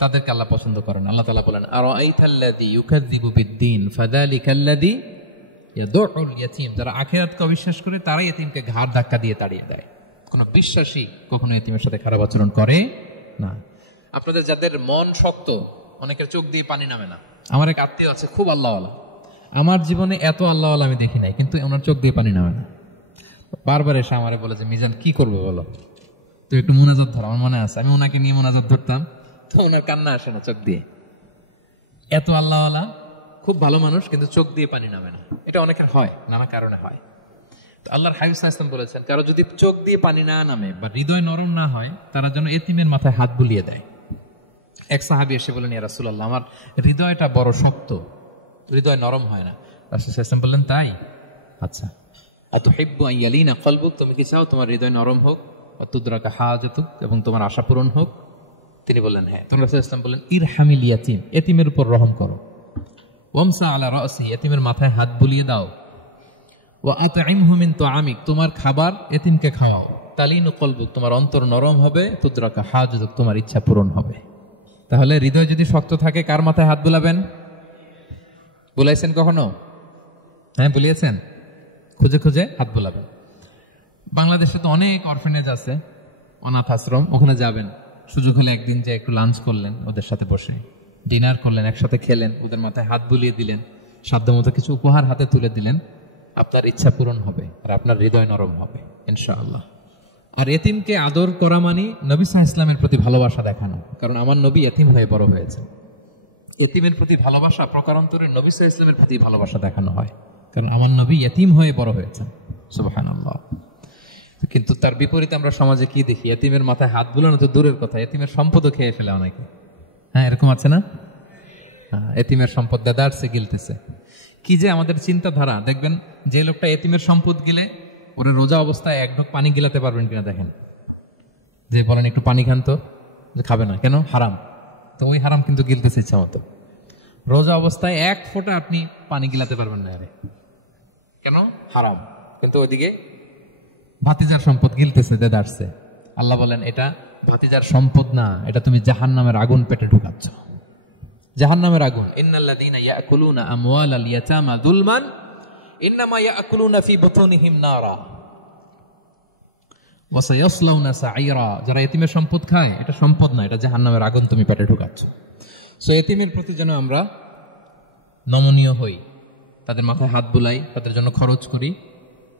তাদেরকে আল্লাহ পছন্দ করেন। আল্লাহ তাআলা বলেন, আরাআইতাল্লাযী ইউকাযযিবু বিদ্দীন ফাযালিকাল্লাযী ইয়াদউল ইয়াতীম, যারা আখিরাতকে অবিশ্বাস করে তারাই এতিমকে ঘাড় ধাক্কা দিয়ে তাড়িয়ে দেয়। কোন বিশ্বাসী কখনো এতিমের সাথে খারাপ আচরণ করে না। আপনাদের যাদের মন শক্ত, অনেকের চোখ দিয়ে পানি নামে না। আমার এক আত্মীয় আছে খুব আল্লাহওয়ালা, আমার জীবনে এত আল্লাহওয়ালা আমি দেখি নাই, কিন্তু ওনার চোখ দিয়ে পানি নামে না। বারবার এসে আমারে বলে যে মিজান কি করবো বলো, তো একটু মোনাজাত ধর। আমার মনে আছে আমি ওনাকে নিয়ে মোনাজাত ধরতাম, তো ওনার কান্না আসে না চোখ দিয়ে। এত আল্লাহওয়ালা, খুব ভালো মানুষ, কিন্তু চোখ দিয়ে পানি নামে না। এটা অনেকের হয়, নানা কারণে হয়। তো আল্লাহর হাবিব সাল্লাল্লাহু আলাইহি ওয়াসাল্লাম বলেছেন, কারো যদি চোখ দিয়ে পানি না নামে বা হৃদয় নরম না হয়, তারা যেন এতিমের মাথায় হাত বুলিয়ে দেয়। এক সাহাবী এসে বলেন, ইয়া রাসূলুল্লাহ, আমার হৃদয়টা বড় শক্ত, হৃদয় নরম হয় না। রাসূল সাল্লাল্লাহু আলাইহি ওয়াসাল্লাম বললেন, তাই? আচ্ছা, আতুহিব্বু আন ইয়ালিনা কলবুক, তুমি কি চাও তোমার হৃদয় নরম হোক, ওয়া তুদরাকা হাজাতুক, এবং তোমার আশা পূরণ হোক? তিনি বললেন, হ্যাঁ। তখন রাসূল সাল্লাল্লাহু আলাইহি ওয়াসাল্লাম বললেন, ইরহামিল ইয়াতীম, এতিমের উপর রহম করো। ওয়ামসা আলা রাসি, এতিমের মাথায় হাত বুলিয়ে দাও। ওয়া আতইমহু মিন তুআমিক, তোমার খাবার এতিমকে খাওয়াও। তালিনু কলবুক, তোমার অন্তর নরম হবে। তুদরাকা হাজাতুক, তোমার ইচ্ছা পূরণ হবে। তাহলে হৃদয় যদি শক্ত থাকে, কার মাথায় হাত বুলাবেন? বুলাইছেন কখনো? হ্যাঁ, বুলিয়েছেন? খুঁজে খুঁজে হাত বুলাবেন। বাংলাদেশে তো অনেক অরফেনেজ আছে, অনাথ আশ্রম, ওখানে যাবেন। সুযোগ হলে একদিন যে একটু লাঞ্চ করলেন ওদের সাথে বসে, ডিনার করলেন, একসাথে খেলেন, ওদের মাথায় হাত বুলিয়ে দিলেন, সাধ্যমতো কিছু উপহার হাতে তুলে দিলেন, আপনার ইচ্ছা পূরণ হবে আর আপনার হৃদয় নরম হবে ইনশাআল্লাহ। আর এতিমকে আদর করা মানে নবী সাল্লাল্লাহু আলাইহি ওয়াসাল্লামের প্রতি ভালোবাসা দেখানো। কারণ আমার নবী এতিম হয়ে বড় হয়েছে। এতিমের প্রতি ভালোবাসা প্রকারান্তরে নবী সাল্লাল্লাহু আলাইহি ওয়াসাল্লামের প্রতি ভালোবাসা দেখানো হয়, কারণ আমার নবী এতিম হয়ে বড় হয়েছেন। সুবহানাল্লাহ। কিন্তু তার বিপরীতে আমরা সমাজে কি দেখি? এতিমের মাথায় হাত বুলানো তো দূরের কথা, এতিমের সম্পদও খেয়ে ফেলে অনেকে। হ্যাঁ, এরকম আছে না? এতিমের সম্পদ দাদারসে গিলতেছে। কি যে আমাদের চিন্তাধারা! দেখবেন যে লোকটা এতিমের সম্পদ গিলে, ওরা রোজা অবস্থায় এক ঢোক পানি গিলাতে পারবেন কিনা দেখেন। যে বলেন একটু পানি খান তো, যে খাবে না কেন? হারাম। তো ওই হারাম কিন্তু গিলতেছে ইচ্ছা মতো। রোজা অবস্থায় এক ফোঁটা আপনি পানি গিলাতে পারবেন না, আরে কেন? হারাম। কিন্তু ওইদিকে ভাতিজার সম্পদ গিলতেছে দেদারসে। আল্লাহ বলেন এটা ভাতিজার সম্পদ না, এটা তুমি জাহান্নামের আগুন পেটে ঢুকাচ্ছ। জাহান্নামের আগুন। ইন্নাল্লাযীনা ইয়াকুলুনা আমওয়ালাল ইয়াতামা যুলমান ইন্নামা ইয়াকুলুনা ফি বুতুনিহিম নারা ওয়া সায়াসলাউনা সাঈরা। যারা এতিমের সম্পদ খায়, এটা সম্পদ না, এটা জাহান্নামের আগুন তুমি পেটে ঢুকাচ্ছ। সো এতিমের প্রতি যেন আমরা নমনীয় হই, তাদের মাথায় হাত বুলাই, তাদের জন্য খরচ করি,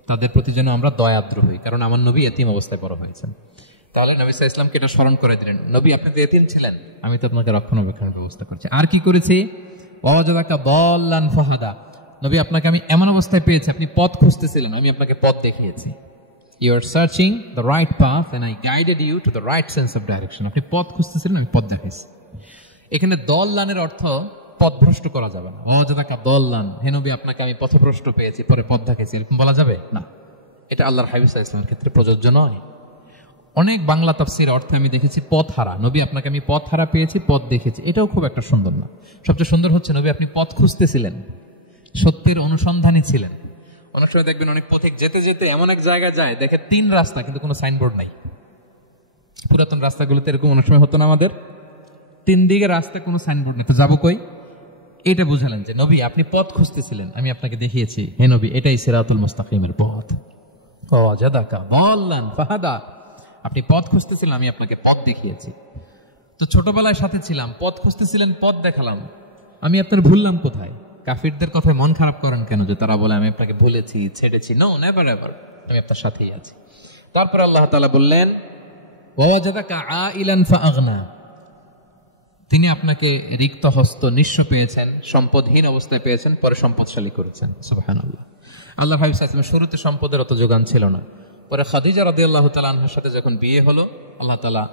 তাদের প্রতি যেন আমরা দয়াদ্র হই, কারণ আমার নবী এতিম অবস্থায় বড় হয়েছেন। তাহলে নবী সাল্লাল্লাহু আলাইহি ওয়াসাল্লামকে এটা স্মরণ করে দিলেন, নবী আপনি তো এতিম ছিলেন, আমি তো আপনাকে রক্ষণাবেক্ষণের ব্যবস্থা করছি। আর কি করেছি? ওয়াজাদাকা দাল্লান ফাহাদা, নবী আপনাকে আমি এমন অবস্থায় পেয়েছি, আপনি পথ খুঁজতেছিলেন, আমি আপনাকে পথ দেখিয়েছি। You are searching the right path and I guided you to the right sense of direction. আপনি পথ খুঁজতেছিলেন, আমি পথ দেখাইছি। এখানে দল্লানের অর্থ পথভ্রষ্ট করা যাবে না। ওয়াজাদাকা দাল্লান, হে নবী আপনাকে আমি পথভ্রষ্ট পেয়েছি, পরে পথ দেখাইছি, এরকম বলা যাবে না। এটা আল্লাহর হাবিব সাল্লাল্লাহু আলাইহি ওয়াসাল্লামের ক্ষেত্রে প্রযোজ্য নয়। অনেক বাংলা তাফসীর অর্থে আমি দেখেছি পথ হারা, নবী আপনাকে আমি পথ হারা পেয়েছি, পথ দেখেছি, এটাও খুব একটা সুন্দর না। সবচেয়ে সুন্দর হচ্ছে নবী আপনি পথ খুঁজতেছিলেন, সত্যের অনুসন্ধানে ছিলেন। অনেক সময় দেখবেন অনেক পথিক যেতে যেতে এমন এক জায়গায় যায়, দেখে 3 রাস্তা কিন্তু কোনো সাইনবোর্ড নাই। পুরাতন রাস্তাগুলোতে এরকম অনেক সময় হতো না আমাদের, 3 দিকে রাস্তা, কোনো সাইনবোর্ড নেই, তো যাবো কই? এটা বুঝালেন যে নবী আপনি পথ খুঁজতেছিলেন, আমি আপনাকে দেখিয়েছি, হে নবী এটাই সিরাতুল মুস্তাকিমের পথ। ওয়াজাদাকা দাল্লান ফাহাদা, আপনি পথ খুঁজতেছিলেন, আমি আপনাকে পথ দেখিয়েছি। তো ছোটবেলায় সাথে ছিলাম, পথ খুঁজতেছিলেন, পথ দেখালাম, আমি আপনার ভুললাম কোথায়? কাফিরদের কথায় মন খারাপ করেন কেন যে তারা বলে আমি আপনাকে ভুলেছি, ছেড়েছি? নো, নেভার এভার, আমি আপনার সাথেই আছি। তারপর আল্লাহ তাআলা বললেন ওয়াজাদাকা আইলান ফাআগনা, তিনি আপনাকে রিক্ত হস্ত নিঃস্ব পেয়েছেন, সম্পদহীন অবস্থায় পেয়েছেন, পরে সম্পদশালী করেছেন। সুবহানাল্লাহ। আল্লাহর হাবিব সাল্লাল্লাহু আলাইহি ওয়াসাল্লাম শুরুতে সম্পদের অত যোগান ছিল না, পরে খাদিজা রাদিয়াল্লাহু তাআলা আনহার সাথে যখন বিয়ে হলো, আল্লাহ তাআলা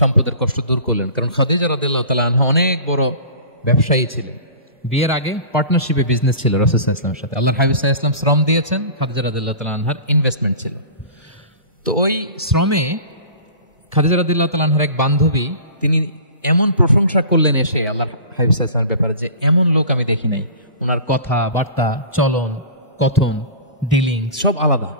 সম্পদের কষ্ট দূর করলেন। কারণ খাদিজা রাদিয়াল্লাহু তাআলা আনহা অনেক বড় ব্যবসায়ী ছিলেন। বিয়ের আগে পার্টনারশিপে বিজনেস ছিল রাসূল সাল্লাল্লাহু আলাইহি ওয়াসাল্লামের সাথে। আল্লাহর হাবিব সাল্লাল্লাহু আলাইহি ওয়াসাল্লাম শ্রম দিয়েছেন, খাদিজা রাদিয়াল্লাহু তাআলা আনহার ইনভেস্টমেন্ট ছিল। তো ওই শ্রমে খাদিজা রাদিয়াল্লাহু তাআলা আনহার এক বান্ধবী, তিনি এমন প্রশংসা করলেন এসে আল্লাহর হাবিব সাল্লাল্লাহু আলাইহি ওয়াসাল্লামের ব্যাপারে যে এমন লোক আমি দেখি নাই, ওনার কথা বার্তা, চলন, কথন, ডিলিং সব আলাদা।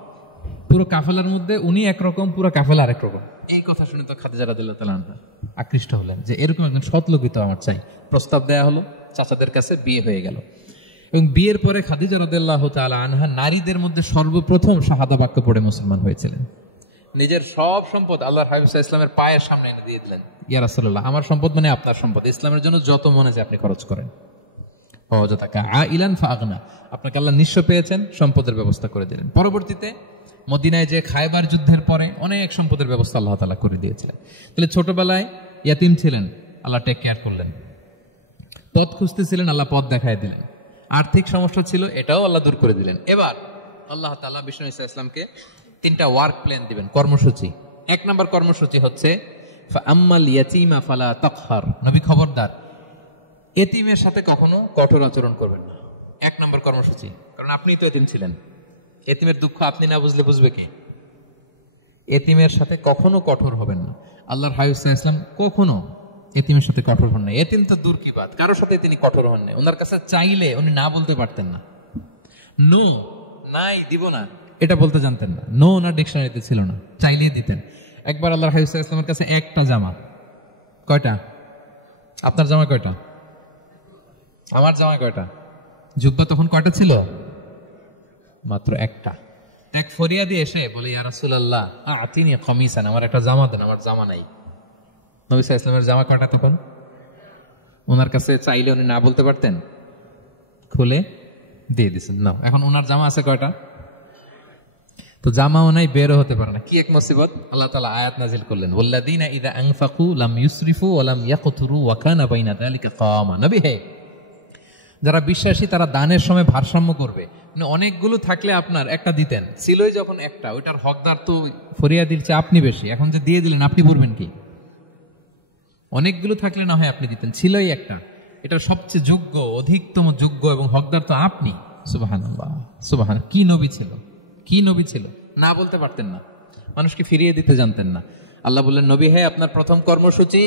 পুরো কাফেলার মধ্যে উনি একরকম, পুরো কাফেলা আরেক রকম। এই কথা শুনে তো খাদিজা রাদিয়াল্লাহু তাআলা আনহা আকৃষ্ট হলেন যে এরকম একজন সৎ লোকই তো আমার চাই। প্রস্তাব দেয়া হলো, চাচাদের কাছে বিয়ে হয়ে গেল। এবং বিয়ের পরে খাদিজা রাদিয়াল্লাহু তাআলা আনহা নারীদের মধ্যে সর্বপ্রথম শাহাদা বাক্য পড়ে মুসলমান হয়েছিলেন। নিজের সব সম্পদ আল্লাহর হাবিব সাল্লাল্লাহু আলাইহি ওয়াসাল্লামের পায়ের সামনে এনে দিয়ে দিলেন, ইয়া রাসূলুল্লাহ আমার সম্পদ মানে আপনার সম্পদ, ইসলামের জন্য যত মনে চায় আপনি খরচ করেন। ওয়াজাদাকা আইলান ফাআগনা, আপনাকে আল্লাহ নিঃস্ব পেয়েছেন, সম্পদের ব্যবস্থা করে দিলেন। পরবর্তীতে মদিনায় যে খায়বার যুদ্ধের পরে অনেক সম্পদের ব্যবস্থা আল্লাহ তাআলা করে দিয়েছিলেন। তাহলে ছোটবেলায় ইয়াতিম ছিলেন, আল্লাহ টেক কেয়ার করলেন। পথ খুঁজতেছিলেন, আল্লাহ পথ দেখায় দিলেন। আর্থিক সমস্যা ছিল, এটাও আল্লাহ দূর করে দিলেন। এবার আল্লাহ তাআলা বিষ্ণু ঈসা ইসলামকে 3টা ওয়ার্ক প্ল্যান দিবেন, কর্মসূচি। 1 নম্বর কর্মসূচি হচ্ছে ফাআম্মাল ইয়াতীমা ফালা তাকহার, নবী খবরদার এতিমের সাথে কখনো কঠোর আচরণ করবেন না। 1 নম্বর কর্মসূচি, কারণ আপনিই তো এতিম ছিলেন। এতিমের দুঃখ আপনি না বুঝলে বুঝবে কি? এতিমের সাথে কখনো কঠোর হবেন না। আল্লাহর হাবিব সাল্লাল্লাহু আলাইহি ওয়াসাল্লাম কখনো এতিমের সাথে কঠোর হন না। এতিম তো দূর কি বাত, কারোর সাথে তিনি কঠোর হন না। ওনার কাছে চাইলে উনি না বলতে পারতেন না, নো নাই দিব না এটা বলতে জানতেন না। নো ওনার ডিকশনারিতে ছিল না, চাইলেই দিতেন। একবার আল্লাহর হাবিব সাল্লাল্লাহু আলাইহি ওয়াসাল্লামের কাছে একটা জামা, কয়টা? আপনার জামা কয়টা? আমার জামা কয়টা? জুব্বা তখন কয়টা ছিল? মাত্র একটা। এক ফরিয়াদি এসে বলে ইয়া রাসূলুল্লাহ আতিনি কমিসান, আমার একটা জামা দেন, আমার জামা নাই। নবী সাল্লাল্লাহু আলাইহি ওয়াসাল্লামের জামা কয়টা তখন? ওনার কাছে চাইলে উনি না বলতে পারতেন, খুলে দিয়ে দিয়েছেন। না, এখন ওনার জামা আছে কয়টা? তো জামাও নাই, বেরও হতে পারে না। কি এক মুসিবত! আল্লাহ তাআলা আয়াত নাযিল করলেন ওয়াল্লাযীনা ইযা আনফাকু লাম ইউসরিফু ওয়া লাম ইয়াকতুরু ওয়া কানা বাইনা যালিকা কাওয়ামা। নবী হে, যারা বিশ্বাসী তারা দানের সময় ভারসাম্য করবে। মানে অনেকগুলো থাকলে আপনার একটা দিতেন, ছিলই যখন একটা, ওইটার হকদার তো ফরিয়াদির চেয়ে আপনি বেশি। এখন যে দিয়ে দিলেন আপনি বলবেন কি? অনেকগুলো থাকলে না হয় আপনি দিতেন, ছিলই একটা, এটা সবচেয়ে যোগ্য, অধিকতম যোগ্য এবং হকদার তো আপনি। সুবহানাল্লাহ, সুবহান। কি নবী ছিল, কি নবী ছিল! না বলতে পারতেন না, মানুষকে ফিরিয়ে দিতে জানতেন না। আল্লাহ বললেন নবী হে, আপনার প্রথম কর্মসূচি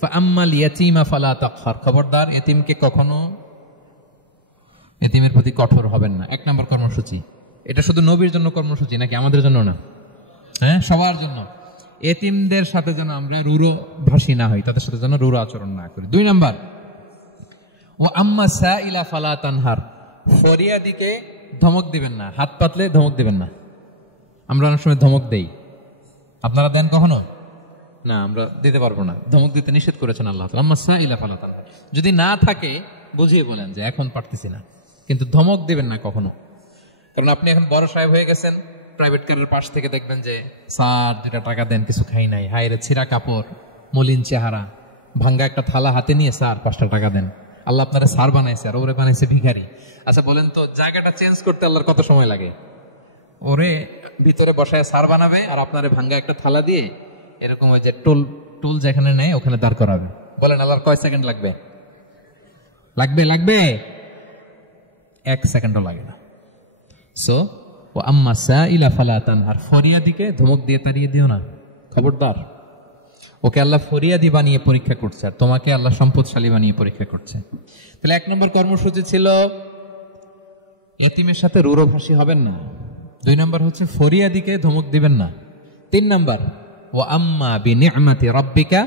ফাআম্মাল ইয়াতীমা ফালা তাকহার, খবরদার এতিমকে কখনো, এতিমের প্রতি কঠোর হবেন না। 1 নম্বর কর্মসূচি। এটা শুধু নবীর জন্য কর্মসূচি নাকি আমাদের জন্য না? হ্যাঁ, সবার জন্য। এতিমদের সাথে যেন আমরা রূঢ় ভাষী না হই, তাদের সাথে যেন রূঢ় আচরণ না করি। 2 নম্বর ও আম্মা সাইলা ফালা তানহার, ফরিয়াদিকে ধমক দিবেন না, হাত পাতলে ধমক দিবেন না। আমরা অনেক সময় ধমক দেই, আপনারা দেন কখনো? না, আমরা দিতে পারবো না, ধমক দিতে নিষেধ করেছেন আল্লাহ তাআলা। আম্মা সাইলা ফালা তানহার, যদি না থাকে বুঝিয়ে বলেন যে এখন পারতেছি না, কিন্তু ধমক দিবেন না কখনো। কারণ আপনি এখন বড় সাহেব হয়ে গেছেন, প্রাইভেট কারের পাশ থেকে দেখবেন যে স্যার 2টা টাকা দেন, কিছু খাই নাই, হায় রে ছিঁড়া কাপড়, মলিন চেহারা, ভাঙ্গা একটা থালা হাতে নিয়ে স্যার 5টা টাকা দেন। আল্লাহ আপনারা স্যার বানাইছে আর ওরে বানাইছে ভিখারি। আচ্ছা বলেন তো, জায়গাটা চেঞ্জ করতে আল্লাহর কত সময় লাগে? ওরে ভিতরে বসায় স্যার বানাবে আর আপনারে ভাঙ্গা একটা থালা দিয়ে এরকম ওই যে টুল যেখানে নেয় ওখানে দাঁড় করাবে। বলেন আল্লাহর কয় সেকেন্ড লাগবে? লাগবে 1 সেকেন্ডও লাগে না। সো ও আম্মা সাইলা ফালা তানহার, ফরিয়াদিকে ধমক দিয়ে তাড়িয়ে দিও না, খবরদার। ওকে আল্লাহ ফরিয়াদি বানিয়ে পরীক্ষা করছে, আর তোমাকে আল্লাহ সম্পদশালী বানিয়ে পরীক্ষা করছে। তাহলে 1 নম্বর কর্মসূচি ছিল এতিমের সাথে রূঢ়ভাষী হবেন না। 2 নম্বর হচ্ছে ফরিয়াদিকে ধমক দিবেন না। 3 নম্বর ও আম্মা বিনিআমাতি রাব্বিকা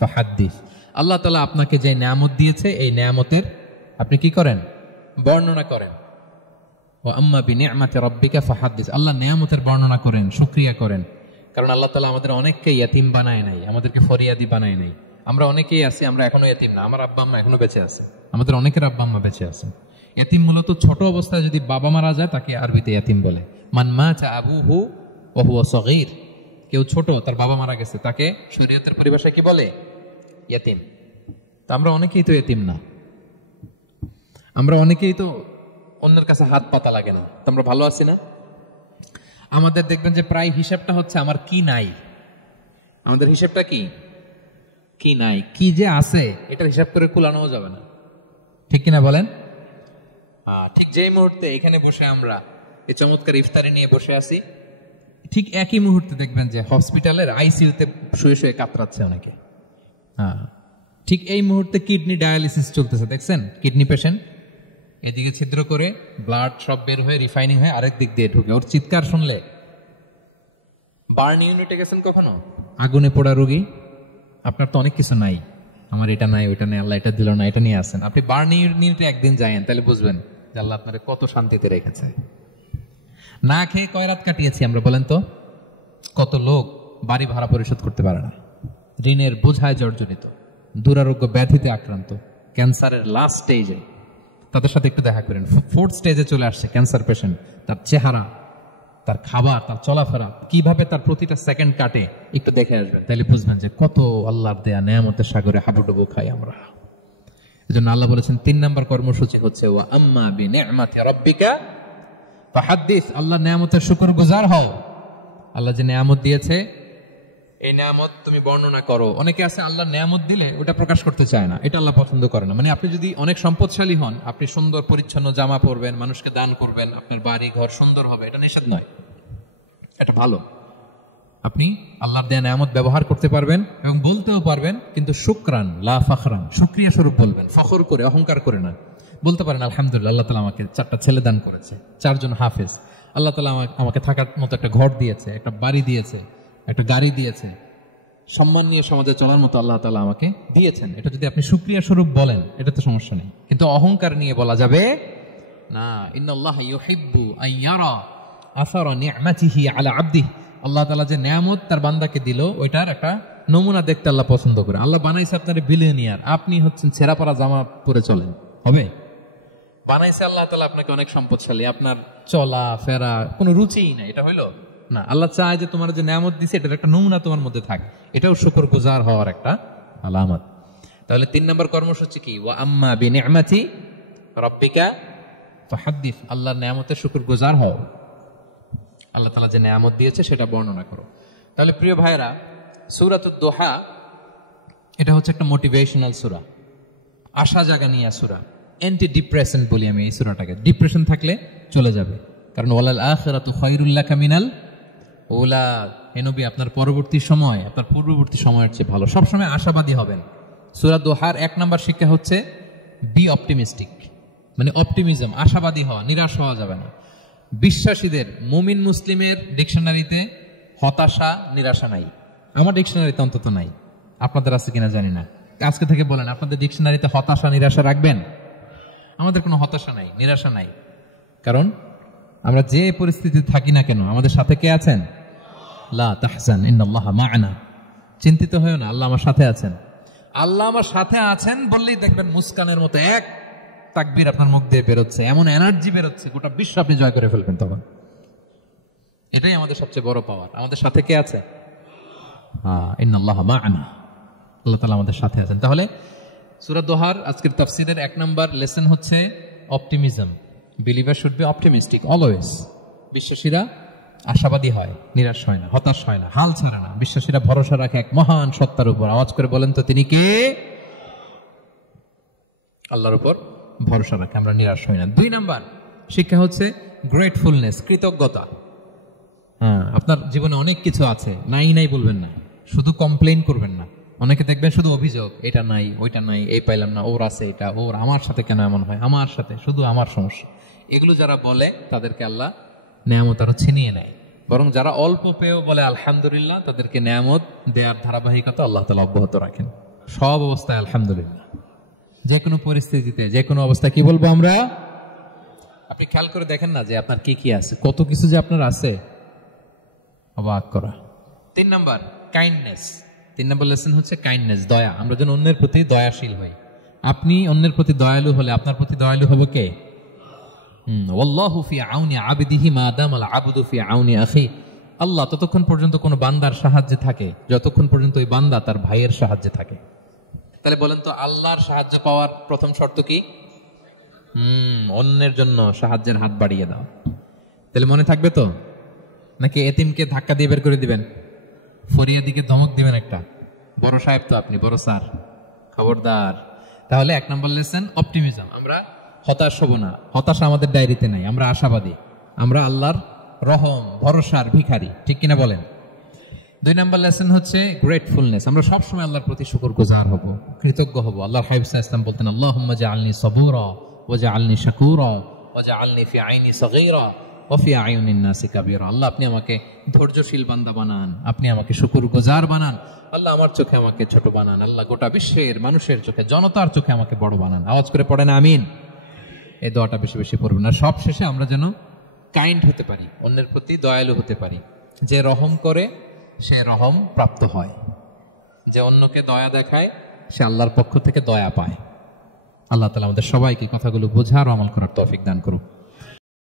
ফাহাদ্দিস, আল্লাহ তাআলা আপনাকে যে নিয়ামত দিয়েছে এই নিয়ামতের আপনি কি করেন? বর্ণনা করেন। ও আম্মা বিনিআমাতি রাব্বিকা ফাহাদ্দিস, আল্লাহ নিয়ামতের বর্ণনা করেন, শুকরিয়া করেন। কারণ আল্লাহ তাআলা আমাদের অনেককে ইয়াতিম বানায় নাই, আমাদেরকে ফরিয়াদি বানায় নাই। আমরা অনেকেই আছি, আমরা এখনো ইয়াতিম না, আমার আব্বা আম্মা এখনো বেঁচে আছে, আমাদের অনেকের আব্বা আম্মা বেঁচে আছে। ইয়াতিম মূলত ছোট অবস্থায় যদি বাবা মারা যায় তাকে আরবিতে ইয়াতিম বলে। মান মাতা আবুহু ওয়া হুয়া সগীর, কেউ ছোট তার বাবা মারা গেছে তাকে শরীয়তের পরিভাষায় কি বলে? ইয়াতিম। তা আমরা অনেকেই তো ইয়াতিম না, আমরা অনেকেই তো অন্যের কাছে হাত পাতা লাগে না, তো আমরা ভালো আছি না? আমাদের দেখবেন যে প্রায় হিসাবটা হচ্ছে আমার কি নাই, আমাদের হিসাবটা কি কি নাই, কি যে আছে এটার হিসাব করে কুলানোও যাবে না, ঠিক কিনা বলেন? ঠিক যেই মুহূর্তে এখানে বসে আমরা এই চমৎকার ইফতারি নিয়ে বসে আছি, ঠিক একই মুহূর্তে দেখবেন যে হসপিটালের আইসিইউতে শুয়ে শুয়ে কাতরাচ্ছে অনেকে। ঠিক এই মুহূর্তে কিডনি ডায়ালিসিস চলতেছে, দেখছেন? কিডনি পেশেন্ট এদিকে ছিদ্র করে ব্লাড সব বের হয়ে রিফাইনিং হয়ে আরেক দিক দিয়ে ঢুকে, ওর চিৎকার শুনলে। বার্ন ইউনিটে গেছেন কখনো? আগুনে পোড়া রোগী, আপনার তো অনেক কিছু নাই, আমার এটা নাই ওইটা নাই, আল্লাহ এটা দিল না, এটা নিয়ে আসেন। আপনি বার্ন ইউনিটে একদিন যায়েন, তাহলে বুঝবেন যে আল্লাহ আপনার কত শান্তিতে রেখেছে। না খেয়ে কয় রাত কাটিয়েছি আমরা, বলেন তো? কত লোক বাড়ি ভাড়া পরিশোধ করতে পারে না, ঋণের বোঝায় জর্জরিত, দুরারোগ্য ব্যাধিতে আক্রান্ত, ক্যান্সারের লাস্ট স্টেজে, তাদের সাথে একটু দেখা করেন। 4th স্টেজে চলে আসছে ক্যান্সার পেশেন্ট, তার চেহারা, তার খাবার, তার চলাফেরা, কিভাবে তার প্রতিটা সেকেন্ড কাটে, একটু দেখে আসবেন, তাহলে বুঝবেন যে কত আল্লাহর দেয়া নেয়ামতের সাগরে হাবুডুবু খাই আমরা। এজন্য আল্লাহ বলেছেন 3 নম্বর কর্মসূচি হচ্ছে ওয়া আম্মা বিনিআমাতি রাব্বিকা ফাহাদ্দিস, আল্লাহ নেয়ামতের শুকরগুজার হও। আল্লাহ যে নেয়ামত দিয়েছে এই নেয়ামত তুমি বর্ণনা করো। অনেকে আছে আল্লাহ নেয়ামত দিলে ওটা প্রকাশ করতে চায় না, এটা আল্লাহ পছন্দ করে না। মানে আপনি যদি অনেক সম্পদশালী হন, আপনি সুন্দর পরিচ্ছন্ন জামা পরবেন, মানুষকে দান করবেন, আপনার বাড়ি ঘর সুন্দর হবে, এটা নিষেধ নয়, এটা ভালো। আপনি আল্লাহর দেয়া নেয়ামত ব্যবহার করতে পারবেন এবং বলতেও পারবেন, কিন্তু শুকরান লা ফখরান, শুকরিয়া স্বরূপ বলবেন, ফখর করে অহংকার করে না। বলতে পারেন আলহামদুলিল্লাহ, আল্লাহ তাআলা আমাকে 4টা ছেলে দান করেছে, 4 জন হাফেজ, আল্লাহ তাআলা আমাকে থাকার মতো একটা ঘর দিয়েছে, একটা বাড়ি দিয়েছে, একটা গাড়ি দিয়েছে, সম্মান নিয়ে সমাজে চলার মতো আল্লাহ তাআলা আমাকে দিয়েছেন। এটা যদি আপনি শুকরিয়া স্বরূপ বলেন, এটা তো সমস্যা নেই, কিন্তু অহংকার নিয়ে বলা যাবে না। ইন্নাল্লাহা ইউহিব্বু আইয়ারা আসারা নি'মাতিহি আলা আবদিহি, আল্লাহ তাআলা যে নেয়ামত তার বান্দাকে দিল ওইটার একটা নমুনা দেখতে আল্লাহ পছন্দ করে। আল্লাহ বানাইছে আপনার বিলিয়নিয়ার, আপনি হচ্ছেন ছেঁড়া পরা জামা পরে চলেন, হবে? বানাইছে আল্লাহ তাআলা আপনাকে অনেক সম্পদশালী, আপনার চলা ফেরা কোনো রুচিই নাই, এটা হইলো না। আল্লাহ চায় যে তোমার যে নেয়ামত দিছে এটার একটা নমুনা তোমার মধ্যে থাকে, এটাও শুকরগুজার হওয়ার একটা আলামত। তাহলে 3 নম্বর কর্মসূচি কি? ওয়া আম্মা বিনিআমাতি রাব্বিকা ফাহাদ্দিস, আল্লাহর নেয়ামতের শুকরগুজার হও, আল্লাহ তাআলা যে নেয়ামত দিয়েছে সেটা বর্ণনা করো। তাহলে প্রিয় ভাইরা, সূরাতুদ দোহা এটা হচ্ছে একটা মোটিভেশনাল সূরা, আশা জাগানিয়া সূরা, অ্যান্টি ডিপ্রেশন বলি আমি এই সূরাটাকে। ডিপ্রেশন থাকলে চলে যাবে, কারণ ওয়ালাল আখিরাতু খায়রুল লাকা মিনাল উলা, হে নবী আপনার পরবর্তী সময় আপনার পূর্ববর্তী সময়ের চেয়ে ভালো। সবসময় আশাবাদী হবেন। সূরা দোহার 1 নম্বর শিক্ষা হচ্ছে বি অপটিমিস্টিক, মানে অপটিমিজম, আশাবাদী হওয়া, নিরাশ হওয়া যাবে না। বিশ্বাসীদের, মুমিন মুসলিমের ডিকশনারিতে হতাশা নিরাশা নাই, আমার ডিকশনারিতে অন্তত নাই, আপনাদের আছে কিনা জানি না। আজকে থেকে বলেন আপনাদের ডিকশনারিতে হতাশা নিরাশা রাখবেন। আমাদের কোনো হতাশা নাই, নিরাশা নাই, কারণ আমরা যে পরিস্থিতিতে থাকি না কেন আমাদের সাথে কে আছেন? লা তাহজান ইন্নাল্লাহা মা'ানা, চিন্তিত হয়ো না, আল্লাহ আমার সাথে আছেন। আল্লাহ আমার সাথে আছেন বললেই দেখবেন মুস্কানের মতো এক তাকবীর আপনার মুখ দিয়ে বেরোচ্ছে, এমন এনার্জি বেরোচ্ছে, গোটা বিশ্ব আপনি জয় করে ফেলবেন তখন। এটাই আমাদের সবচেয়ে বড় পাওয়ার। আমাদের সাথে কে আছে? ইন্নাল্লাহা মা'ানা, আল্লাহ তাআলা আমাদের সাথে আছেন। তাহলে সূরা দোহার আজকের তাফসীরের 1 নম্বর লেসন হচ্ছে optimism. Believer should be optimistic always. বিশ্বাসীরা আশাবাদী হয়, নিরাশ হয় না, হতাশ হয় না, হাল ছাড়ে না। বিশ্বাসীরা ভরসা রাখে এক মহান সত্তার উপর। আওয়াজ করে বলেন তো তিনি কে? আল্লাহর উপর ভরসা রাখে, আমরা নিরাশ হই না। 2 নম্বর শিক্ষা হচ্ছে গ্রেটফুলনেস, কৃতজ্ঞতা। হ্যাঁ, আপনার জীবনে অনেক কিছু আছে, নাই নাই বলবেন না, শুধু কমপ্লেইন করবেন না। অনেকে দেখবেন শুধু অভিযোগ, এটা নাই, ওইটা নাই, এই পাইলাম না, ওর আছে এটা, ওর, আমার সাথে কেন এমন হয়, আমার সাথে শুধু আমার সমস্যা। এগুলো যারা বলে তাদেরকে আল্লাহ নেয়ামত আরো ছিনিয়ে নেয়। বরং যারা অল্প পেয়েও বলে আলহামদুলিল্লাহ, তাদেরকে নেয়ামত দেওয়ার ধারাবাহিকতা আল্লাহ তাআলা অব্যাহত রাখেন। সব অবস্থায় আলহামদুলিল্লাহ, যে কোনো পরিস্থিতিতে, যে কোনো অবস্থায় কি বলবো আমরা? আপনি খেয়াল করে দেখেন না যে আপনার কি কি আছে, কত কিছু যে আপনার আছে, অবাক করা। 3 নাম্বার কাইন্ডনেস। 3 নম্বর লেসন হচ্ছে কাইন্ডনেস, দয়া। আমরা যেন অন্যের প্রতি দয়াশীল হই। আপনি অন্যের প্রতি দয়ালু হলে আপনার প্রতি দয়ালু হবে কে? ওয়াল্লাহু ফি আউনি আবদিহি মা দামাল আবদু ফি আউনি আখি। আল্লাহ ততক্ষণ পর্যন্ত কোনো বান্দার সাহায্যে থাকে যতক্ষণ পর্যন্ত ওই বান্দা তার ভাইয়ের সাহায্যে থাকে। তাহলে বলেন তো, আল্লাহর সাহায্য পাওয়ার প্রথম শর্ত কি? অন্যের জন্য সাহায্যের হাত বাড়িয়ে দাও। তাহলে মনে থাকবে তো? নাকি এতিমকে ধাক্কা দিয়ে বের করে দিবেন, ফরিয়াদিকে ধমক দিবেন একটা? বড় সাহেব তো আপনি, বড় স্যার, খবরদার। তাহলে 1 নম্বর লেসন অপটিমিজম। আমরা হতাশ হব না, হতাশা আমাদের ডায়েরিতে নাই, আমরা আশাবাদী, আমরা আল্লাহর রহম ভরসার ভিখারি, ঠিক কিনা বলেন? 2 নম্বর লেসন হচ্ছে গ্রেটফুলনেস। আমরা সবসময় আল্লাহর প্রতি শুকরগুজার হব, কৃতজ্ঞ হব। আল্লাহর হাবিব সাল্লাল্লাহু আলাইহি ওয়াসাল্লাম বলতেন, আল্লাহুম্মা জাআলনি সাবুরা ওয়া জাআলনি শাকুরা ওয়া জাআলনি ফি আইনি সাগীরা ওয়া ফি আয়ুনিন নাসি কাবীরা। আল্লাহ, আপনি আমাকে ধৈর্যশীল বান্দা বানান, আপনি আমাকে শুকরগুজার বানান। আল্লাহ, আমার চোখে আমাকে ছোট বানান। আল্লাহ, গোটা বিশ্বের মানুষের চোখে, জনতার চোখে আমাকে বড় বানান। আওয়াজ করে পড়েন আমিন। এই দোয়াটা বেশি বেশি পড়বেন। আর সব শেষে আমরা যেন কাইন্ড হতে পারি, অন্যের প্রতি দয়ালু হতে পারি। যে রহম করে সে রহম প্রাপ্ত হয়, যে অন্যকে দয়া দেখায় সে আল্লাহর পক্ষ থেকে দয়া পায়। আল্লাহ তাআলা আমাদের সবাইকে কথাগুলো বোঝার ও আমল করার তৌফিক দান করুন।